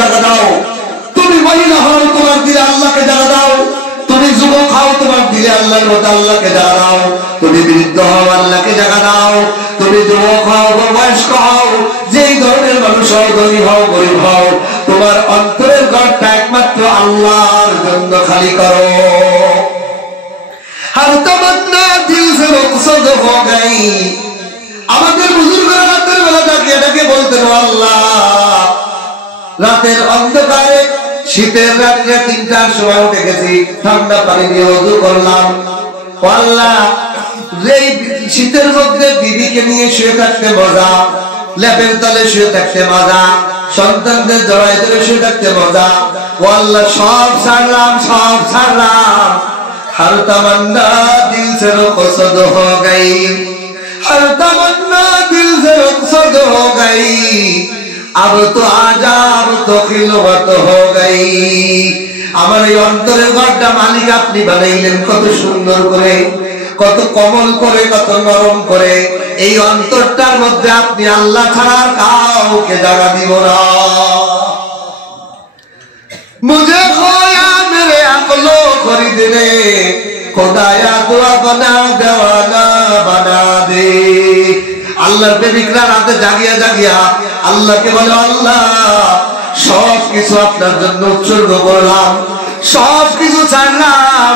জায়গা দাও। তুমি মহিলা হও, তোমার দিলে আল্লাহকে জায়গা দাও। তুমি যুবক হও, তোমার দিলে আল্লাহর মতো আল্লাহকে জায়গা দাও। তুমি বৃদ্ধ হও, আল্লাহকে জায়গা দাও। তুমি যুবক হও, বয়স্ক হও, যেই ধরনের মানুষ হও, ধনী হও, গরিব হও, তোমার অন্তরের ঘরটা একমাত্র আল্লাহর জন্য খালি করো। हर तमन्ना दिल से रुखसत हो गई। আমাদের বুজুর্গরা রাতের বেলা ডাকে বলতেন, আল্লাহ রাতের অন্ধকারে শীতের রাত্রে 3টার সময় উঠে গেছি, ঠান্ডা পানি দিয়ে ওযু করলাম। আল্লাহ এই শীতের মধ্যে বিবিকে নিয়ে শুয়ে থাকতে মজা, লেপের তলে শুয়ে থাকতে মজা, সন্তানদের জড়ায় ধরে শুয়ে থাকতে মজা। ও আল্লাহ সব ছাড়লাম, সব ছাড়লাম। हर तमन्ना दिल से रुखसत हो गई, हर तमन्ना दिल से रुखसत हो गई, अब तो आजा, अब तो खिलवत हो गई। আমার এই অন্তরের ঘরটা মালিক আপনি বানাইলেন কত সুন্দর করে, কত কোমল করে, কত নরম করে। এই অন্তরটার মধ্যে আপনি আল্লাহ ছাড়া কাউকে জায়গা দিব না। मुझे खोया मेरे अकलो खरीद ले, खुदाया तू अपना दीवाना बना दे। আল্লাহর প্রেমিকরা রাতে জাগিয়া জাগিয়া আল্লাহকে বলে, আল্লাহ সব কিছু আপনার জন্য উৎসর্গ করলাম, সব কিছু ছাড়লাম,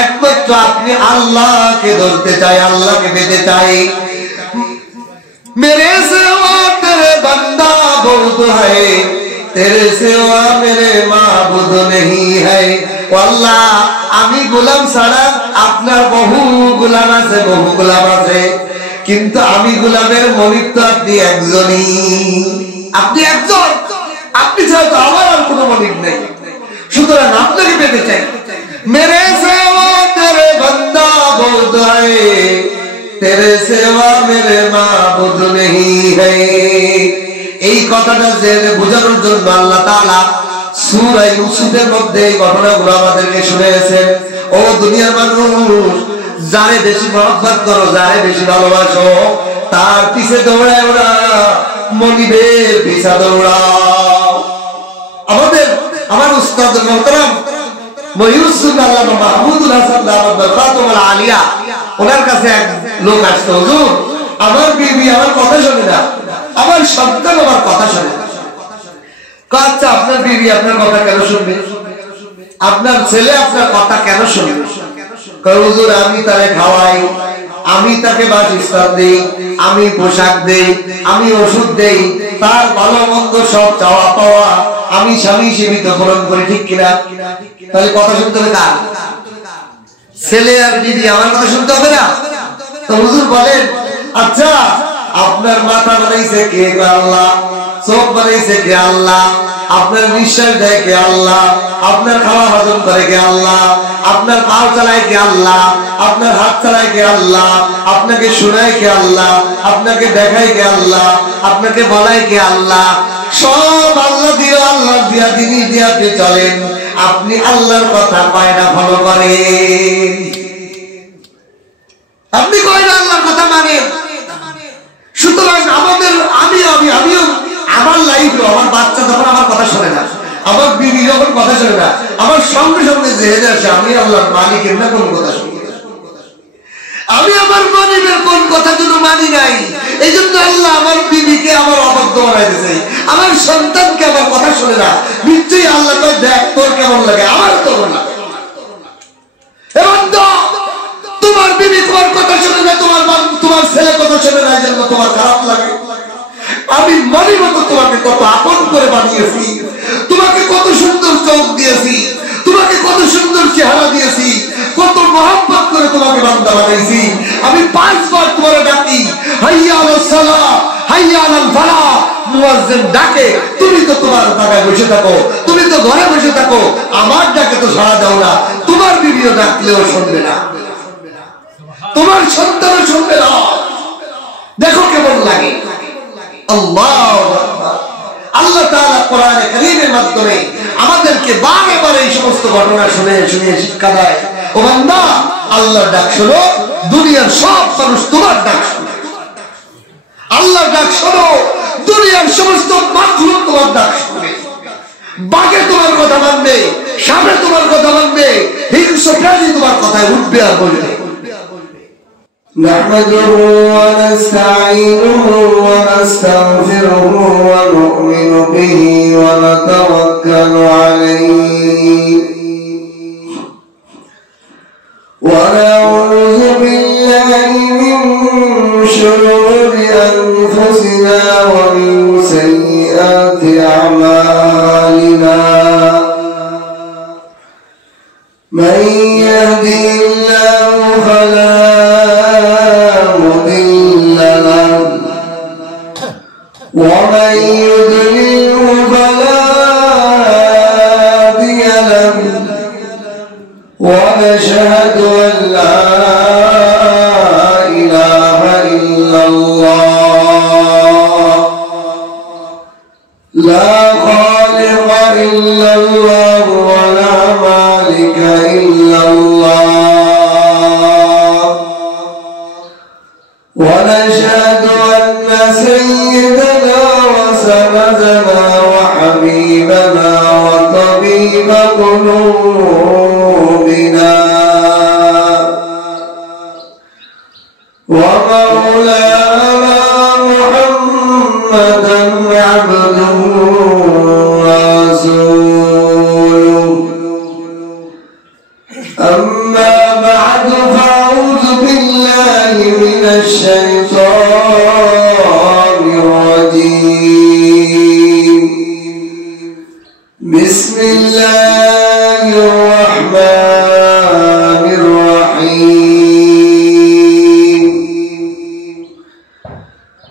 একমাত্র আপনি আল্লাহকে ধরতে চাই, আল্লাহকে পেতে চাই। मेरे सिवा तेरे बंदा बहुत है, तेरे सिवा मेरे माबूद नहीं है। আল্লাহ আমি গোলাম ছাড়া আপনার বহু গোলাম আছে, বহু গোলাম আছে, কিন্তু আমি গোলামের মালিক তো আপনি একজনই, আপনি একজন, আপনি ছাড়া তো আমার আর কোনো মালিক নেই, সুতরাং আপনাকে পেতে চাই। मेरे सिवा तेरे बंदा बहुत है, तेरे सिवा मेरे माबूद नहीं है। এই কথাটা জেনে বোঝানোর জন্য আল্লাহ তাআলা সূরা ইউসুফের মধ্যে এই ঘটনাগুলো আমাদেরকে শুনিয়েছেন। ও দুনিয়ার মানুষ, যারে বেশি মহব্বত করো, যারে বেশি ভালোবাসো, তার পিছে দৌড়ায় ওরা, মনিবের পিছে দৌড়াও। আমার উস্তাদ মোহতারাম মহিউসুফ আল্লামা মাহমুদুল হাসান দাওয়াতুল আলিয়া, ওনার কাছে এক লোক আসতো, হুজুর আমার বিবি আমার কথা শোনে না, আমার সন্তান আমার কথা শোনে। আচ্ছা আপনার বিবি আপনার কথা কেন শুনবে, আপনার ছেলে আপনার কথা কেন শুনবে? হুজুর আমি তারে খাওয়াই, আমি তাকে বাসস্থান দেই, আমি পোশাক দেই, আমি ওষুধ দেই, তার ভালো মন্দ সব চাওয়া পাওয়া আমি স্বামী হিসেবে পূরণ করি, ঠিক কিনা? তাহলে কথা শুনতে হবে কার? ছেলে আর বিবি আমার কথা শুনতে হবে না? তো হুজুর বলেন, আচ্ছা আপনার মাথা বানাইছে কে? আল্লাহ। চোখ বানাইছে কে? আল্লাহ। আপনার নিঃশ্বাস দেয় কে? আল্লাহ। আপনার খাওয়া হজম করে কে? আল্লাহ। আপনার পাও চালায় কে? আল্লাহ। আপনার হাত চালায় কে? আল্লাহ। আপনাকে শোনায় কে? আল্লাহ। আপনাকে দেখায় কে? আল্লাহ। আপনাকে বলায় কে? আল্লাহ। সব আল্লাহ দিয়ে, আল্লাহ দিয়া তিনি দিয়ে আপনি চলেন, আপনি আল্লাহর কথা কয়টা ফলো করেন? আপনি কয়টা আল্লাহর কথা মানেন? সুতরাং আমাদের আমিও আমার লাইফে আমার বাচ্চা যখন আমার কথা শোনে না, আমার বিবি যখন কথা শোনে না, আমার সঙ্গে সঙ্গে জেনে আসে আমি আল্লাহর মালিকের না কোন কথা শুনি, আমি আমার মালিকের কোন কথা যেন মানি নাই। এই জন্য আল্লাহ আমার বিবিকে আমার অবাধ্য বানাই দিয়েছে, আমার সন্তানকে আমার কথা শোনে না। নিশ্চয়ই আল্লাহ তো দেখ তোর কেমন লাগে, আমার কেমন লাগে। এবং তোমার বিবি তোমার কথা শোনে না, তোমার ছেলে কথা শোনে না, এই জন্য তোমার খারাপ লাগে। আমি মানি মতো তোমাকে কত আপন করে বানিয়েছি, তোমাকে কত সুন্দর চোখ দিয়েছি, তোমাকে কত সুন্দর চেহারা দিয়েছি, কত মহব্বত করে তোমাকে বান্দা বানাইছি। আমি 5 বার তোমারে ডাকি, হাইয়া আলাস সালাহ, হাইয়া আলাল ফালাহ, মুয়াজ্জিন ডাকে, তুমি তো তোমার জায়গায় বসে থাকো, তুমি তো ঘরে বসে থাকো, আমার ডাকে তো সাড়া দাও না। তোমার বিবিও ডাকলেও শুনবে না, তোমার সন্তানও শুনবে না। দেখো কেমন লাগে। আল্লাহু আকবার। আল্লাহ তাআলা কোরআনে কারীমের মাধ্যমে আমাদেরকে বারে বারে এই সমস্ত ঘটনা শুনে শুনে শিক্ষা দেয়। ও বান্দা, আল্লাহর ডাক শোনো, দুনিয়ার সব মানুষ তোমার ডাক শুনে। আল্লাহর ডাক শোনো, দুনিয়ার সমস্ত মাখলুক তোমার ডাক শুনে। বাঘে তোমার কথা মানবে, সাপে তোমার কথা মানবে, হিংস্র প্রাণী তোমার কথায় উঠবে আর বলবে। نحمده ونستعينه ونستغفره ونؤمن به ونتوكل عليه ونعوذ بالله من شرور أنفسنا ومن سيئات أعمالنا من يهده الله فلا مضل له ومن يضلله فلا هادي له ونشهد أن لا إله إلا الله لا خالق إلا الله ولا مالك إلا الله ونشهد أن سيدنا وسندنا وحبيبنا وطبيب قلوبنا ومولانا محمدا عبده ورسوله أما بعد فأعوذ بالله من الشيطان الرجيم بسم الله الرحمن الرحيم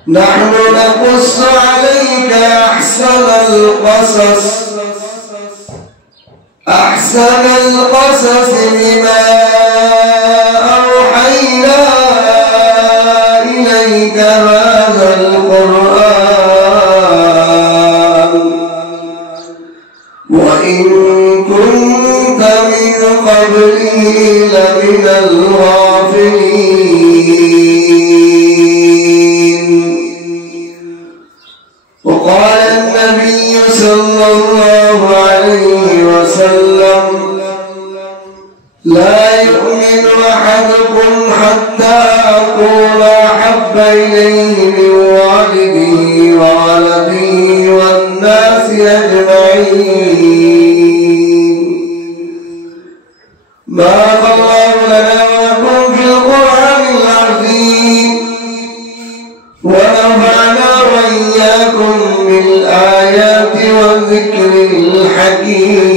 نحن نقص عليك أحسن القصص بما أوحينا إليك هذا القرآن وإن كنت من قبله لمن الغافلين وقال النبي صلى الله عليه وسلم لا يؤمن أحدكم حتى أكون أحب إليه من والده وولده والناس أجمعين بارك الله لنا ولكم في القرآن العظيم ونفعنا وإياكم بالآيات والذكر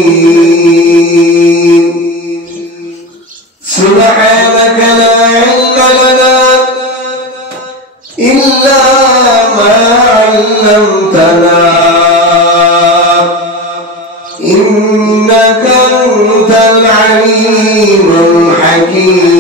الحكيم سبحانك لا علم لنا إلا ما علمتنا إنك أنت العليم الحكيم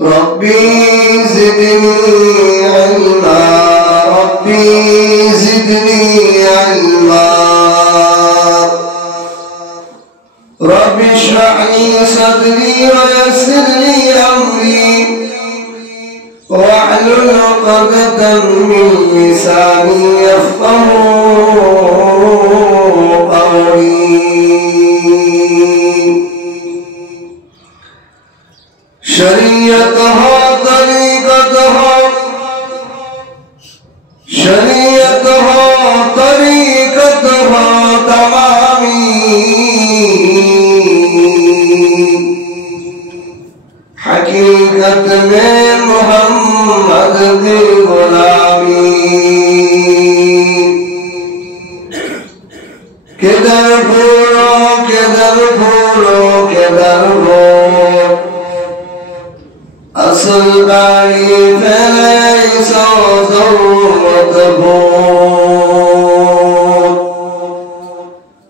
ربي زدني علما ربي زدني علما رب اشرح لي صدري ويسر لي أمري واحلل عقدة من لساني يفقهوا قولي شريعتها طريقتها تمامي حقیقت میں محمد کی غلامی کہ مدبور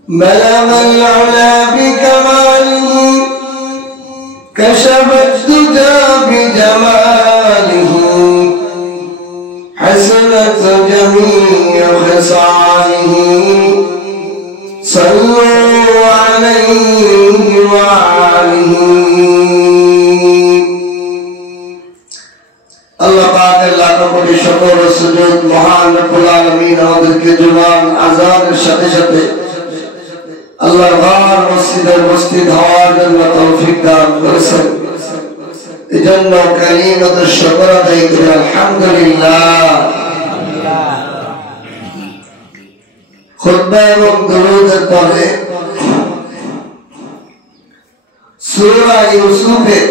بلغ العلا بكماله كشف الدجى بجماله حسنت جميع خصاله صلوا عليه وآله আল্লাহ পাকের লাখ কোটি শুকর ও সুজুদ মহান রব্বুল আলামিন আমাদেরকে জুমান আযানের সাথে সাথে আল্লাহর ঘর মসজিদের মসজিদ হওয়ার জন্য তৌফিক দান করেছেন। এজন্য কালিমাতুশ শুকর আদায় করি আলহামদুলিল্লাহ। খুতবা এবং দুরূদের পরে সূরা ইউসুফের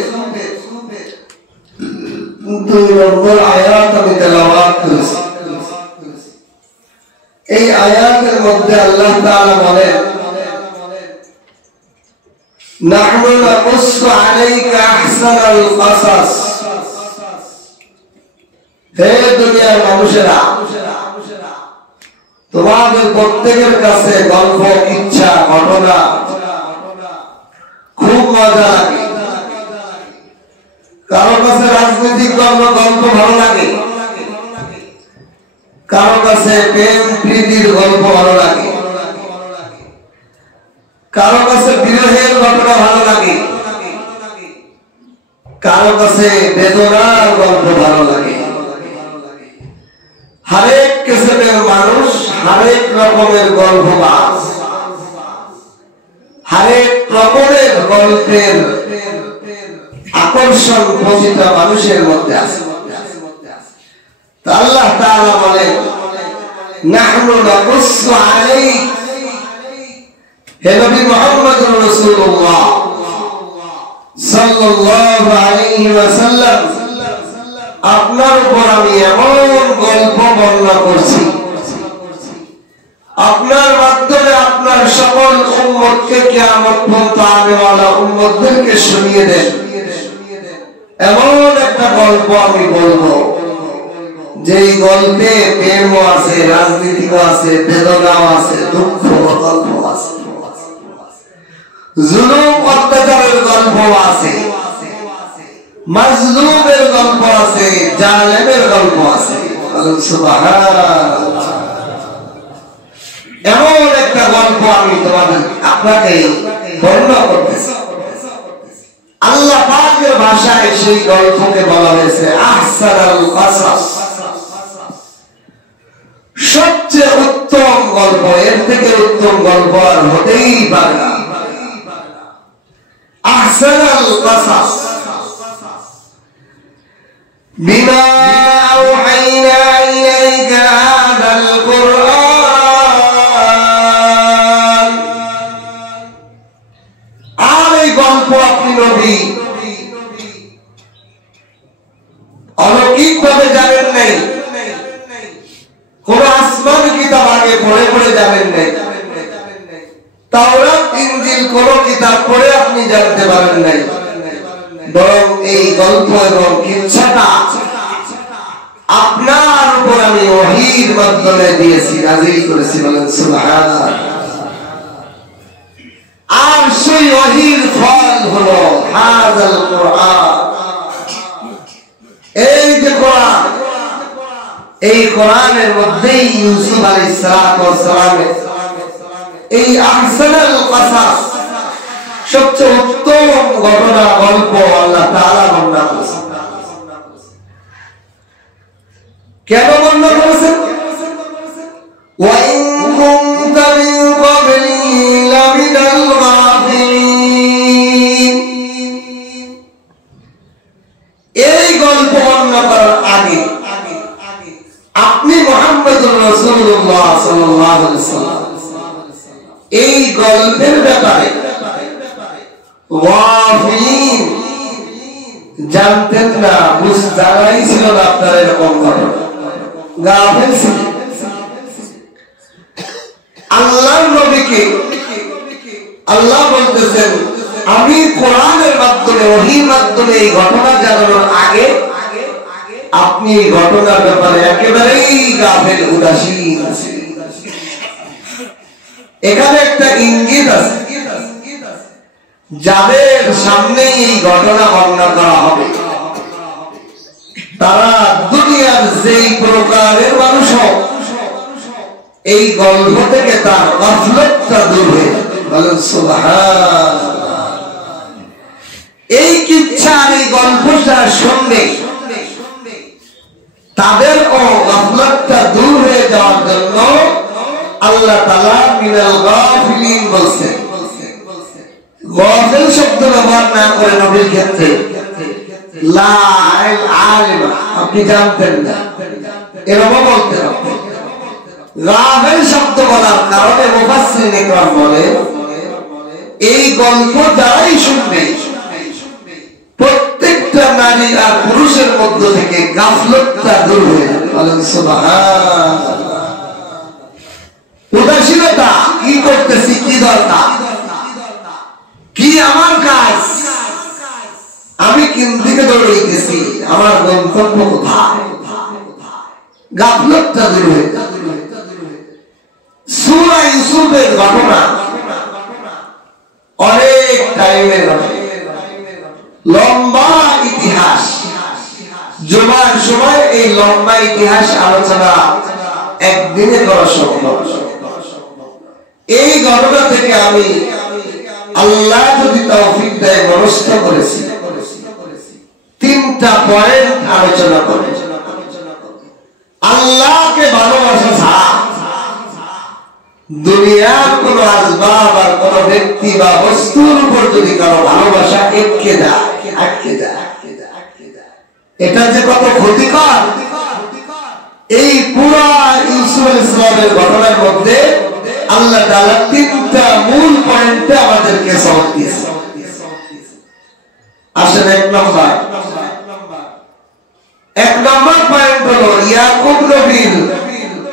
2 নম্বর আয়াত আমি তেলাওয়াত করেছি। এই আয়াতের মধ্যে আল্লাহ তাআলা বলেন, নাহনু নাকুসসু আলাইকা আহসানাল কাসাস। হে দুনিয়ার মানুষেরা, তোমাদের প্রত্যেকের কাছে গল্প, ইচ্ছা, ঘটনা খুব মজা লাগে। কারো কাছে রাজনৈতিক গল্প ভালো লাগে, কারো কাছে প্রেম প্রীতির গল্প ভালো লাগে, কারো কাছে বিরহের ঘটনা ভালো লাগে, কারো কাছে বেদনার গল্প ভালো লাগে। হরেক কিসমের মানুষ হরেক রকমের গল্পবাজ, হরেক রকমের গল্পের আকর্ষণ প্রতিটা মানুষের মধ্যে আছে। আল্লাহ তাআলা বলেন, নাহনু নাকুসসু আলাইক, হে নবী মুহাম্মদুর রাসূলুল্লাহ সাল্লাল্লাহু আলাইহি ওয়াসাল্লাম, আপনার উপর আমি এমন গল্প বর্ণনা করছি, আপনার মাধ্যমে আপনার সকল উম্মতকে কিয়ামত পর্যন্ত আনেওয়ালা উম্মতদেরকে শুনিয়ে দেন। এমন একটা গল্প আমি বলবো যেই গল্পে প্রেমও আছে, রাজনীতিও আছে, বেদনাও আছে, দুঃখ গল্প আছে, জুলুম অত্যাচারের গল্প আছে, মাজলুমের গল্প আছে, জালেমের গল্প আছে। সুবহানাল্লাহ। এমন একটা গল্প আমি আপনাকে বর্ণনা করতেছি। আল্লাহ পাকের ভাষায় সেই গল্পকে বলা হয়েছে আহসানুল কাসাস, সবচেয়ে উত্তম গল্প। এর থেকে উত্তম গল্প আর হতেই পারে না। আহসানুল কাসাস বিমা আওহাইনা ইলাইকা হাযাল কুরআন। আর এই গল্প আপনি নবী অলৌকিক ভাবে জানেন নাই, কোন আসমান কিতাব আগে পড়ে পড়ে জানেন নাই, তাওরাত ইনজিল কোন কিতাব পড়ে আপনি জানতে পারেন নাই, বরং এই গল্প এবং কিচ্ছাটা আপনার উপর আমি ওহীর মাধ্যমে দিয়েছি, নাযিল করেছি। বলেন সুবহানাল্লাহ। আর সেই ওহীর ফল হলো হাযাল কুরআন। এই যে কোরআন, এই কোরআনের মধ্যেই ইউসুফ আলাইহিস সালামের এই আহসানুল কাসাস, সবচেয়ে উত্তম ঘটনা গল্প আল্লাহ তাআলা বর্ণনা করেছেন। কেন বর্ণনা করেছেন? ওয়া ইন কুনতা মিন ক্বাবলি লামিনাল গাফিলিন। এই গল্প বর্ণনা করার আগে আপনি মুহাম্মদুর রাসূলুল্লাহ সাল্লাল্লাহু আলাইহি ওয়াসাল্লাম এই গল্পের ব্যাপারে গাফিলিন জানতেন না, জানাই ছিল না আপনার এরকম ঘটনা, গাফিল ছিলেন। আল্লাহর নবীকে আল্লাহ বলতেছেন, আমি কোরআনের মাধ্যমে ওহীর মাধ্যমে এই ঘটনা জানানোর আগে আপনি ঘটনার ব্যাপারে একেবারেই গাফেল, উদাসীন আছেন। এখানে একটা ইঙ্গিত আছে, যাদের সামনে এই ঘটনা বর্ণনা করা হবে তারা দুনিয়ার যেই প্রকারের মানুষ হোক, এই গল্প থেকে তার গাফলতটা দূর হয়ে যাবে। সুবহানাল্লাহ। এই কিচ্ছা, এই গল্পটা শুনবে তাদের ও গাফলতটা দূর হয়ে যাওয়ার জন্য আল্লাহ তাআলা মিনাল গাফিলিন বলছেন। গাফিল শব্দ ব্যবহার না করে নবীর ক্ষেত্রে লা আলিমা, আপনি জানতেন না, এরকম বলতে হবে। গাফিল শব্দ বলার কারণে মুফাসসিরিন ইকরাম বলে এই গল্প যারাই শুনবে প্রত্যেকটা নারী আর পুরুষের মধ্য থেকে গাফলতটা দূর হয়ে যাবে। বলেন সুবহানাল্লাহ। উদাসীনতা, কি করতেছি, কি দরকার, কি আমার কাজ, আমি কোন দিকে দৌড়াইতেছি, আমার গন্তব্য কোথায়, গাফলতটা দূর হয়ে যাবে। সূরা ইউসুফের ঘটনা অনেক টাইমের ঘটনা, লম্বা ইতিহাস। জুমার সময় এই লম্বা ইতিহাস আলোচনা একদিনে করা সম্ভব। এই ঘটনা থেকে আমি আল্লাহ যদি তৌফিক দেয় মনস্থ করেছি তিনটা পয়েন্ট আলোচনা করব। আল্লাহকে ভালোবাসা ছাড়া দুনিয়ার কোন আসবাব আর কোন ব্যক্তি বা বস্তুর উপর যদি কারো ভালোবাসা আটকে যায়, এটা যে কত ক্ষতিকর, এই পুরো ইউসুফ আলাইহিস সালামের ঘটনার মধ্যে আল্লাহ তাআলা তিনটা মূল পয়েন্টে আমাদেরকে সবক দিয়েছেন। আসলে এক নম্বর পয়েন্ট হলো ইয়াকুব নবীর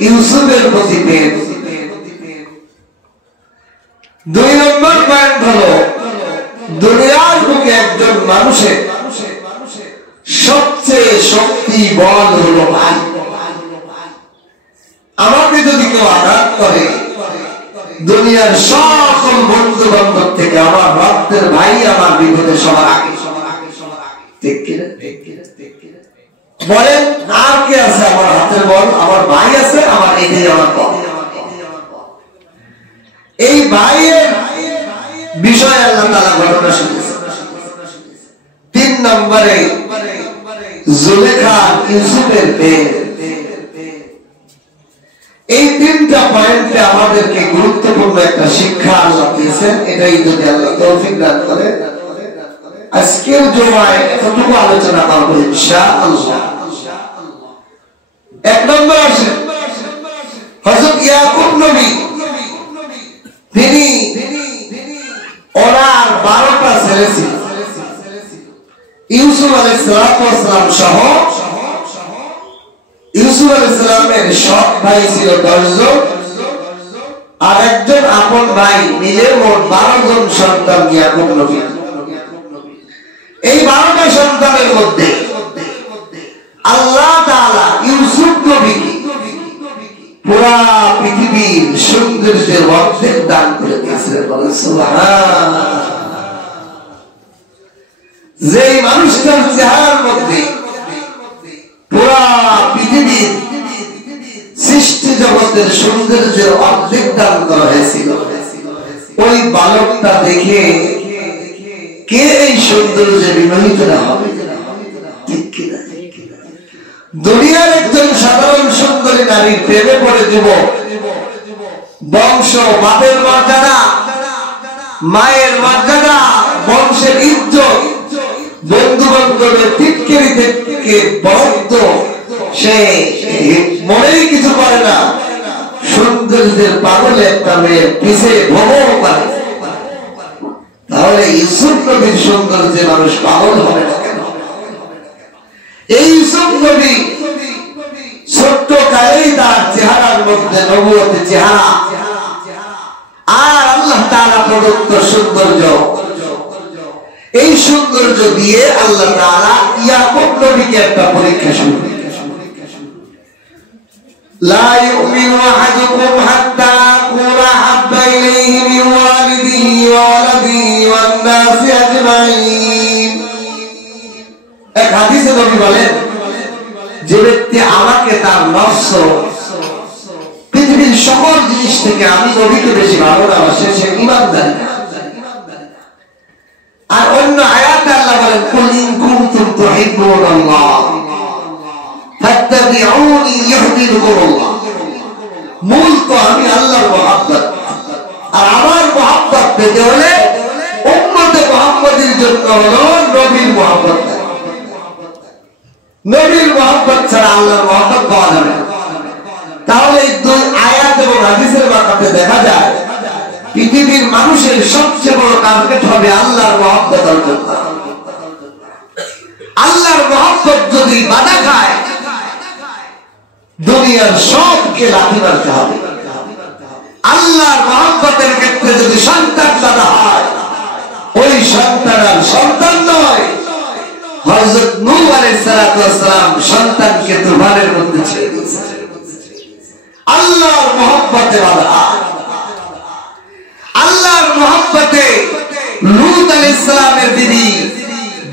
ইউসুফের প্রতি প্রেম। 2 নম্বর পয়েন্ট হলো দুনিয়ার বুকে একজন মানুষের সবচেয়ে শক্তি বল হলো ভাই। আমাকে যদি কেউ আঘাত করে দুনিয়ার সকল বন্ধু বান্ধব থেকে আমার রক্তের ভাই আমার বিপদে সবার আগে। ঠিক কিনা? বলেন আর কে আছে আমার হাতের বল? আমার ভাই আছে, আমার এটাই আমার বল। এই ভাইয়ের বিষয়ে আল্লাহ তাআলা ঘটনা শুনিয়েছেন। 3 নম্বরে জুলেখা ইউসুফের প্রেম। এই 3টা পয়েন্টে আমাদেরকে গুরুত্বপূর্ণ একটা শিক্ষা আল্লাহ দিয়েছেন। এটাই যদি আল্লাহ তৌফিক দান করে আজকের জুমায় এতটুকু আলোচনা করব ইনশাআল্লাহ। 1 নম্বর আছে হযরত ইয়াকুব নবী, তিনি ওনার 12টা ছেলে ছিল। ইউসুফ আলাইহিস সালাম সহ ইউসুফ আলাইহিস সালামের সৎ ভাই ছিল 10 জন, আর একজন আপন ভাই, মিলে মোট 12 জন সন্তান ইয়াকুব নবী। এই 12টা সন্তানের মধ্যে আল্লাহ তাআলা ইউসুফ নবীকে পুরা পৃথিবীর সৌন্দর্যের অর্ধেক দান করে দিয়েছিলেন। বলেন সুবহানাল্লাহ। যেই মানুষটার চেহারার মধ্যে পুরা পৃথিবীর সৃষ্টি জগতের সৌন্দর্যের অর্ধেক দান করা হয়েছিল, ওই বালকটা দেখে কে এই সৌন্দর্যে বিমোহিত না হবে? ঠিক কিনা? দুনিয়ার একজন সাধারণ সুন্দরী নারীর প্রেমে পড়ে দিব, বংশ, বাপের মর্যাদা, মায়ের মর্যাদা, বংশের ইজ্জত, বন্ধু বান্ধবের টিটকারি থেকে বদ্ধ, সে মনেই কিছু করে না, সৌন্দর্যের পাগলে একটা মেয়ে পিছে ভ্রমণ করে। তাহলে ইউসুফ নবীর সৌন্দর্যে মানুষ পাগল হবে না কেন? এই ইউসুফ নবী ছোট্ট কালেই তার চেহারার মধ্যে নবুয়তের চেহারা আর আল্লাহ তাআলা প্রদত্ত সৌন্দর্য, এই সৌন্দর্য দিয়ে আল্লাহ তাআলা ইয়াকুব নবীকে একটা পরীক্ষা শুরু করলেন। লা ইউমিনু আহাদুকুম হাত্তা আকুনা হাব্বা ইলাইহি মিন ওয়ালিদিহি ওয়া ওয়ালাদিহি ওয়ান নাসি আজমাইন। এক হাদিসে নবী বলেন, যে ব্যক্তি আমাকে তার নফস পৃথিবীর সকল জিনিস থেকে আমি নবীকে বেশি ভালোবাসে সে ঈমানদার। আর অন্য আয়াতে আল্লাহ বলেন, কুল ইন কুনতুম তুহিব্বুনাল্লাহ ফাত্তাবিউনি ইউহিব্বুকুমুল্লাহ। মূল তো আমি আল্লাহর মহব্বত, আর আমার মহব্বত পেতে হলে উম্মতে মুহাম্মাদের জন্য হলো নবীর মহব্বত। নবীর মহব্বত ছাড়া আল্লাহর মহব্বত পাওয়া যাবে না। তাহলে এই দুই আয়াত এবং হাদিসের ব্যাপারে দেখা যায় পৃথিবীর মানুষের সবচেয়ে বড় টার্গেট হবে আল্লাহর মহব্বত অর্জন করা। আল্লাহর মহব্বত যদি বাধা খায় দুনিয়ার সবকে লাথি মারতে হবে। আল্লাহর মহব্বতের ক্ষেত্রে যদি সন্তান বাধা হয়, ওই সন্তান আর সন্তান নয়। হযরত নূহ আলাইহিস সালাতু ওয়াস সালাম সন্তানকে তুফানের মধ্যে ছেড়ে দিয়েছেন। আল্লাহর মহব্বতে বাধা। আল্লাহর মহব্বতে লূত আলাইহিস সালামের বিবি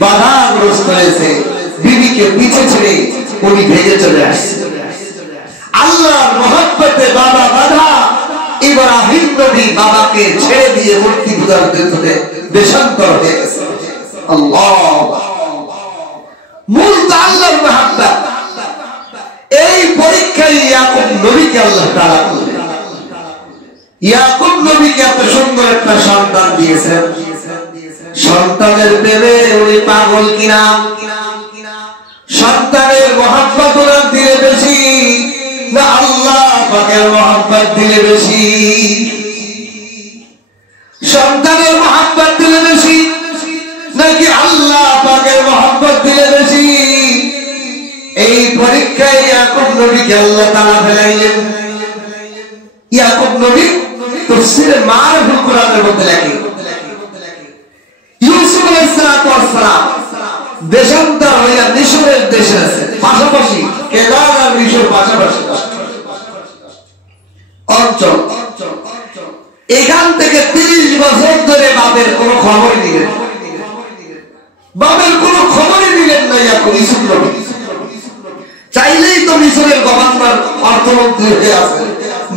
বাধাগ্রস্ত হয়েছে, বিবিকে পিছে ছেড়ে উনি ভেগে চলে আসছে। আল্লাহর মহব্বতে বাবা বাধা। ইব্রাহিম নবী বাবাকে ছেড়ে দিয়ে মূর্তি পূজার জন্য দেশান্তর হয়ে গেছে। আল্লাহ মূল আল্লাহর মহব্বত। এই পরীক্ষায় ইয়াকুব নবীকে আল্লাহ তাআলা করলেন। ইয়াকুব নবীকে এত সুন্দর একটা সন্তান দিয়েছেন, সন্তানের প্রেমে উনি পাগল কিনা, সন্তানের মহব্বত ওনার দিলে বেশি না আল্লাহ পাকের মহব্বত দিলে বেশি? সন্তানের মহব্বত দিলে বেশি নাকি আল্লাহ পাকের মহব্বত দিলে বেশি? এই পরীক্ষায় ইয়াকুব নবীকে আল্লাহ তাআলা ফেলাইলেন। ইয়াকুব নবী তাফসীরে মারুফুল কোরআনের মধ্যে লেখেন, ইউসুফ আলাইহিস সালাম দেশান্তর হইয়া মিশরের দেশে আছে, পাশাপাশি কেদার আর মিশর পাশাপাশি অঞ্চল। এখান থেকে 30 বছর ধরে বাবের কোনো খবরই দিলেন, বাবের কোনো খবরই দিলেন না ইয়াকুব ইউসুফ নবী। চাইলেই তো মিশরের গভর্নর অর্থমন্ত্রী হয়ে আছে,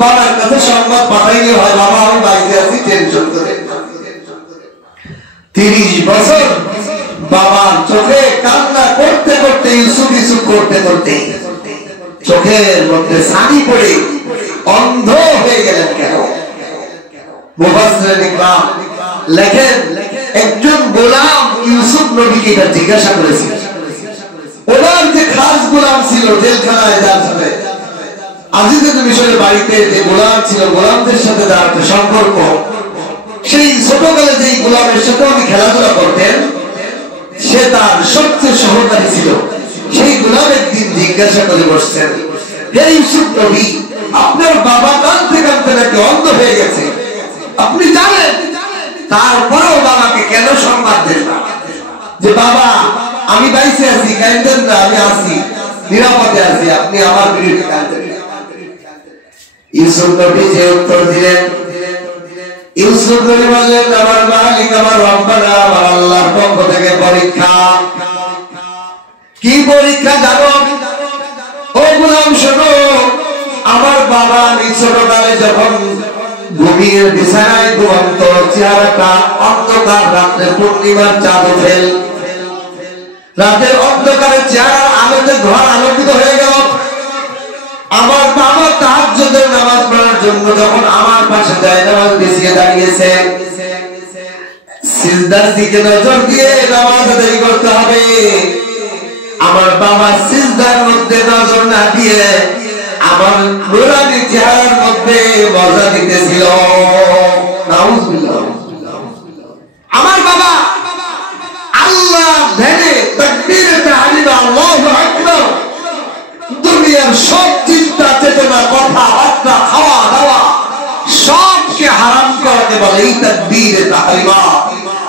বাবার কাছে সংবাদ পাঠাইলে হয়, বাবা আমি বাড়িতে আছি, টেনশন করে। 30 বছর বাবার চোখে কান্না করতে করতে, ইউসুফ ইউসুফ করতে করতে চোখের মধ্যে ছানি পড়ে অন্ধ হয়ে গেলেন। কেন? মুফাসসিরিন ইকরাম লেখেন, একজন গোলাম ইউসুফ নবীকে এটা জিজ্ঞাসা করেছিল। ওনার যে খাস গোলাম ছিল জেলখানায় যার সাথে আজিজুল মিশরের বাড়িতে যে গোলাম ছিল, গোলামদের সাথে যার একটা সম্পর্ক, সেই ছোটবেলায় যেই গোলামের সাথে উনি খেলাধুলা করতেন সে তার সবচেয়ে সহকারী ছিল। সেই গোলাম একদিন জিজ্ঞাসা করে বসছেন, হে ইউসুফ নবী, আপনার বাবা কাঁদতে কাঁদতে নাকি অন্ধ হয়ে গেছে, আপনি জানেন, তারপরেও বাবাকে কেন সংবাদ দেন না যে বাবা আমি বাইসে আছি, কাঁদেন না, আমি আছি, নিরাপদে আছি, আপনি আমার বিরুদ্ধে কাঁদেন? ইউসুফ নবী যে উত্তর দিলেন, ইউসুফ নবী বললেন, আমার মালিক, আমার রব্বানা, আমার আল্লাহর পক্ষ থেকে পরীক্ষা। কি পরীক্ষা জানো? ও গোলাম শোনো, আমার বাবা আমি ছোটকালে যখন ঘুমিয়ে বিছানায় ঘুমন্ত, চেহারাটা অন্ধকার, রাত্রে পূর্ণিমার চাঁদ ওঠে, রাতের অন্ধকারে চেহারার আলোতে ঘর আলোকিত হয়ে গেল। আমার বাবা তাহাজ্জুদের নামাজ পড়ার জন্য যখন আমার পাশে জায়নামাজ বিছিয়ে দাঁড়িয়েছে, সিজদার দিকে নজর দিয়ে নামাজ আদায় করতে হবে, আমার বাবা সিজদার মধ্যে নজর না দিয়ে আমার নুরানি চেহারার মধ্যে মজা দিতেছিল। নাউজুবিল্লাহ। আমার বাবা আল্লাহ ধ্যানে তাকবীরে তাহলিল আল্লাহু আকবার, দুনিয়ার সব চিন্তা চেতনা, কথা বার্তা, খাওয়া দাওয়া সবকে হারাম করতে বলে এই তাকবীরে তাহলিমা।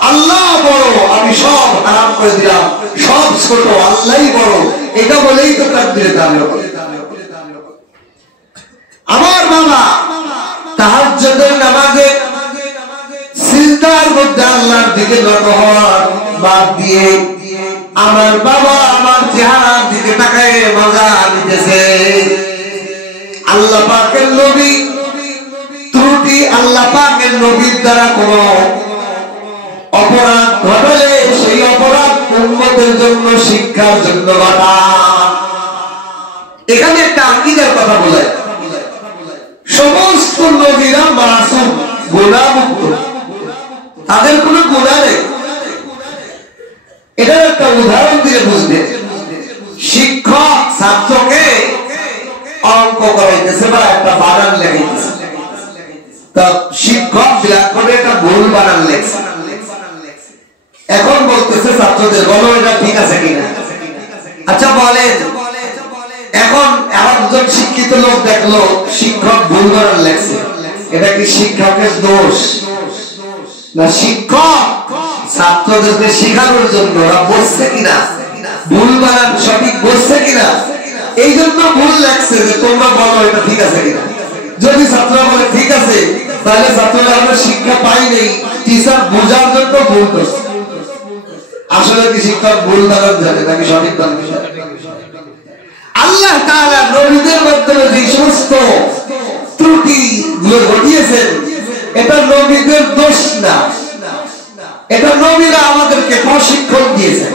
আল্লাহ বড়, আমি সব হারাম করে দিলাম, সব ছোট, আল্লাহই বড়, এটা বলেই তো তাকবীরে তাহলিমা। মধ্যে আল্লাহর দিকে নত হওয়ার বাদ দিয়ে আমার বাবা আমার চেহারার দিকে তাকায় মজা নিতেছে। আল্লাহ পাকের নবী ত্রুটি, আল্লাহ পাকের নবীর দ্বারা কোন অপরাধ ঘটলে সেই অপরাধ উম্মতের জন্য শিক্ষার জন্য বাধা। এখানে একটা আকীদার কথা বলে, সমস্ত নবীরা মাসুম, গুনাহমুক্ত, তাদের কোনো গুনাহ নেই। এটার একটা উদাহরণ দিয়ে বুঝবে। শিক্ষক ছাত্রকে অঙ্ক করাইতেছে বা একটা বানান লেখাইতেছে, তা শিক্ষক ব্ল্যাকবোর্ডে একটা ভুল বানান লেখছে। এখন বলতেছে ছাত্রদের, বলো এটা ঠিক আছে কিনা। আচ্ছা বলেন, এখন একজন শিক্ষিত লোক দেখলো শিক্ষক ভুল বানান লেখছে, এটা কি শিক্ষকের দোষ না শিক্ষক ছাত্রদেরকে শেখানোর জন্য ওরা বসছে কিনা, ভুল বানান সঠিক বসছে কিনা, এই জন্য ভুল লাগছে যে তোমরা বলো এটা ঠিক আছে কিনা। যদি ছাত্ররা বলে ঠিক আছে, তাহলে ছাত্ররা আমরা শিক্ষা পাই নেই, টিচার বোঝার জন্য ভুল করছে। আসলে কি শিক্ষক ভুল বানান জানে নাকি সঠিক বানান জানে? আল্লাহ তাআলা নবীদের মাধ্যমে যে সমস্ত ত্রুটি গুলো ঘটিয়েছেন, এটা নবীদের দোষ না, এটা নবীরা আমাদেরকে প্রশিক্ষণ দিয়েছেন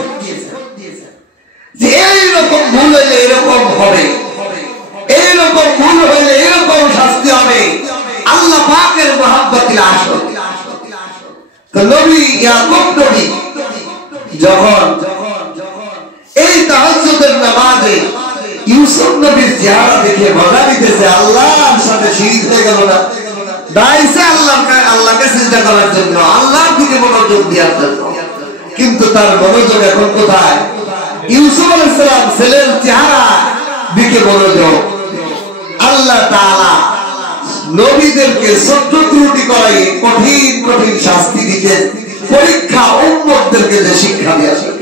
যে এইরকম ভুল হইলে এরকম হবে, এইরকম ভুল হইলে এরকম শাস্তি হবে। আল্লাহ পাকের মহব্বতের আসল। তো নবী ইয়াকুব নবী যখন এই তাহাজ্জুদের নামাজে ইউসুফ নবীর চেহারা দেখে মজা নিতেছে, আল্লাহর সাথে শিরিক হয়ে গেল না, দাইছে আল্লাহকে সিজদা করার জন্য, আল্লাহর দিকে মনোযোগ দেওয়ার জন্য। কিন্তু তার মনোযোগ এখন কোথায়? ইউসুফ আলাইহিস সালাম ছেলের চেহারা দিকে মনোযোগ। আল্লাহ তাআলা নবীদেরকে ছোট ত্রুটি করাই কঠিন কঠিন শাস্তি দিতে, পরীক্ষা উম্মতদেরকে যে শিক্ষা দেওয়ার জন্য।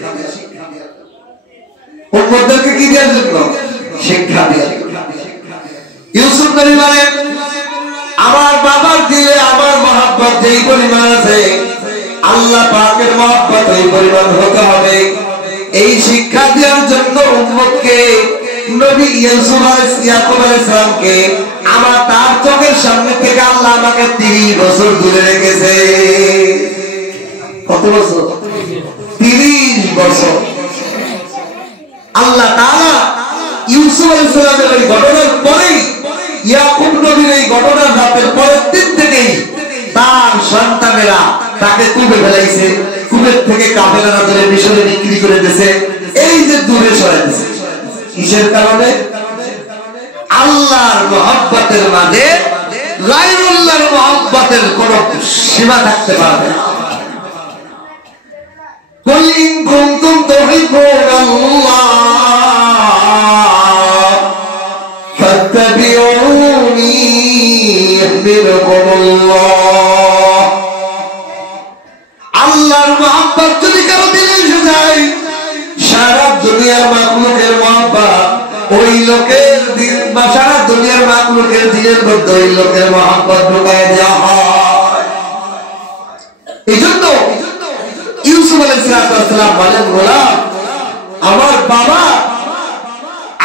উম্মতদেরকে কি দেওয়ার জন্য? শিক্ষা দেওয়ার জন্য। ইউসুফ নবী বলেন, আমার বাবার দিলে আমার মহব্বত যেই পরিমাণ আছে, আল্লাহ পাকের মহব্বত এই পরিমাণ হতে হবে। এই শিক্ষা দেওয়ার জন্য উম্মতকে নবী ইউসুফ ইয়াকুব আলাইহিস সালামকে আমার তার চোখের সামনে থেকে আল্লাহ আমাকে 30 বছর দূরে রেখেছে। কত বছর? 30 বছর। আল্লাহ তাআলা ইউসুফ আলাইহিস সালামের এই ঘটনার পরেই, ইয়াকুব নবীর এই ঘটনার রাতের পরের দিন থেকেই তার সন্তানেরা তাকে কুবে ফেলাইছে, কুবের থেকে কাফেলারা ধরে মিশরে বিক্রি করে দিয়েছে, এই যে দূরে সরাই দিয়েছে। কিসের কারণে? আল্লাহর মহব্বতের মাঝে গায়রুল্লাহর মহব্বতের কোন সীমা থাকতে পারবে না। কুল ইন কুনতুম তুহিব্বুনাল্লাহ ফাত্তাবিউনি ইউহিব্বুকুমুল্লাহ। আল্লাহর মহব্বত যদি কারো দিলে এসে যায়, সারা দুনিয়ার মাখলুকের মহব্বত ওই লোকের দিল বা সারা দুনিয়ার মাখলুকের দিলের মধ্যে ওই লোকের মহব্বত ঢুকায় দেওয়া হয়। এই জন্য ইউসুফ আলাইহিস সালাম বলেন, গোলাম আমার বাবা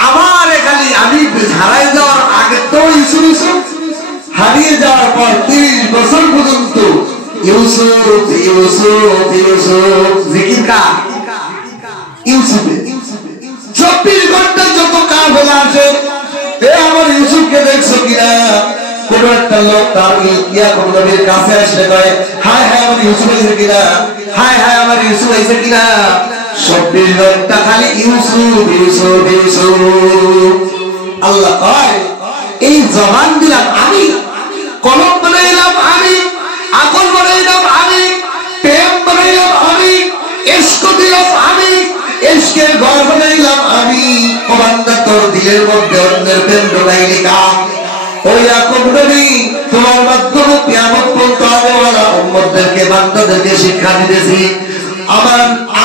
আমার এখানে আমি হারাই যাওয়ার আগে তো ইউসুফ হারিয়ে যাওয়ার পর 30 বছর পর্যন্ত ইউসুফ ইউসুফ ইউসুফ জিকির কার? ইউসুফের। 24 ঘন্টা যত কাফেলা আসে, এ আমার ইউসুফকে দেখছো কিনা? কোন একটা লোক তার ইয়াকুব নবীর কাছে আসলে কয়, হায় হায় আমার ইউসুফ আইছে কিনা, হায় হায় আমার ইউসুফ আইছে কিনা। 24 ঘন্টা খালি ইউসুফ ইউসুফ ইউসুফ। আল্লাহ কয়, এই জবান দিলাম আমি, কলম বানাইলাম আমি, আকল বানাইলাম আমি, প্রেম বানাইলাম আমি, ইশক দিলাম আমি, ইশকের ঘর বানাইলাম আমি। ও বান্দা, তোর দিলের মধ্যে অন্যের প্রেম ঢোকাইলি কা? ওই ইয়াকুব নবী তোমার মাধ্যমে কিয়ামত পর্যন্ত আনেওয়ালা উম্মতদেরকে বান্দাদেরকে শিক্ষা দিতেছি।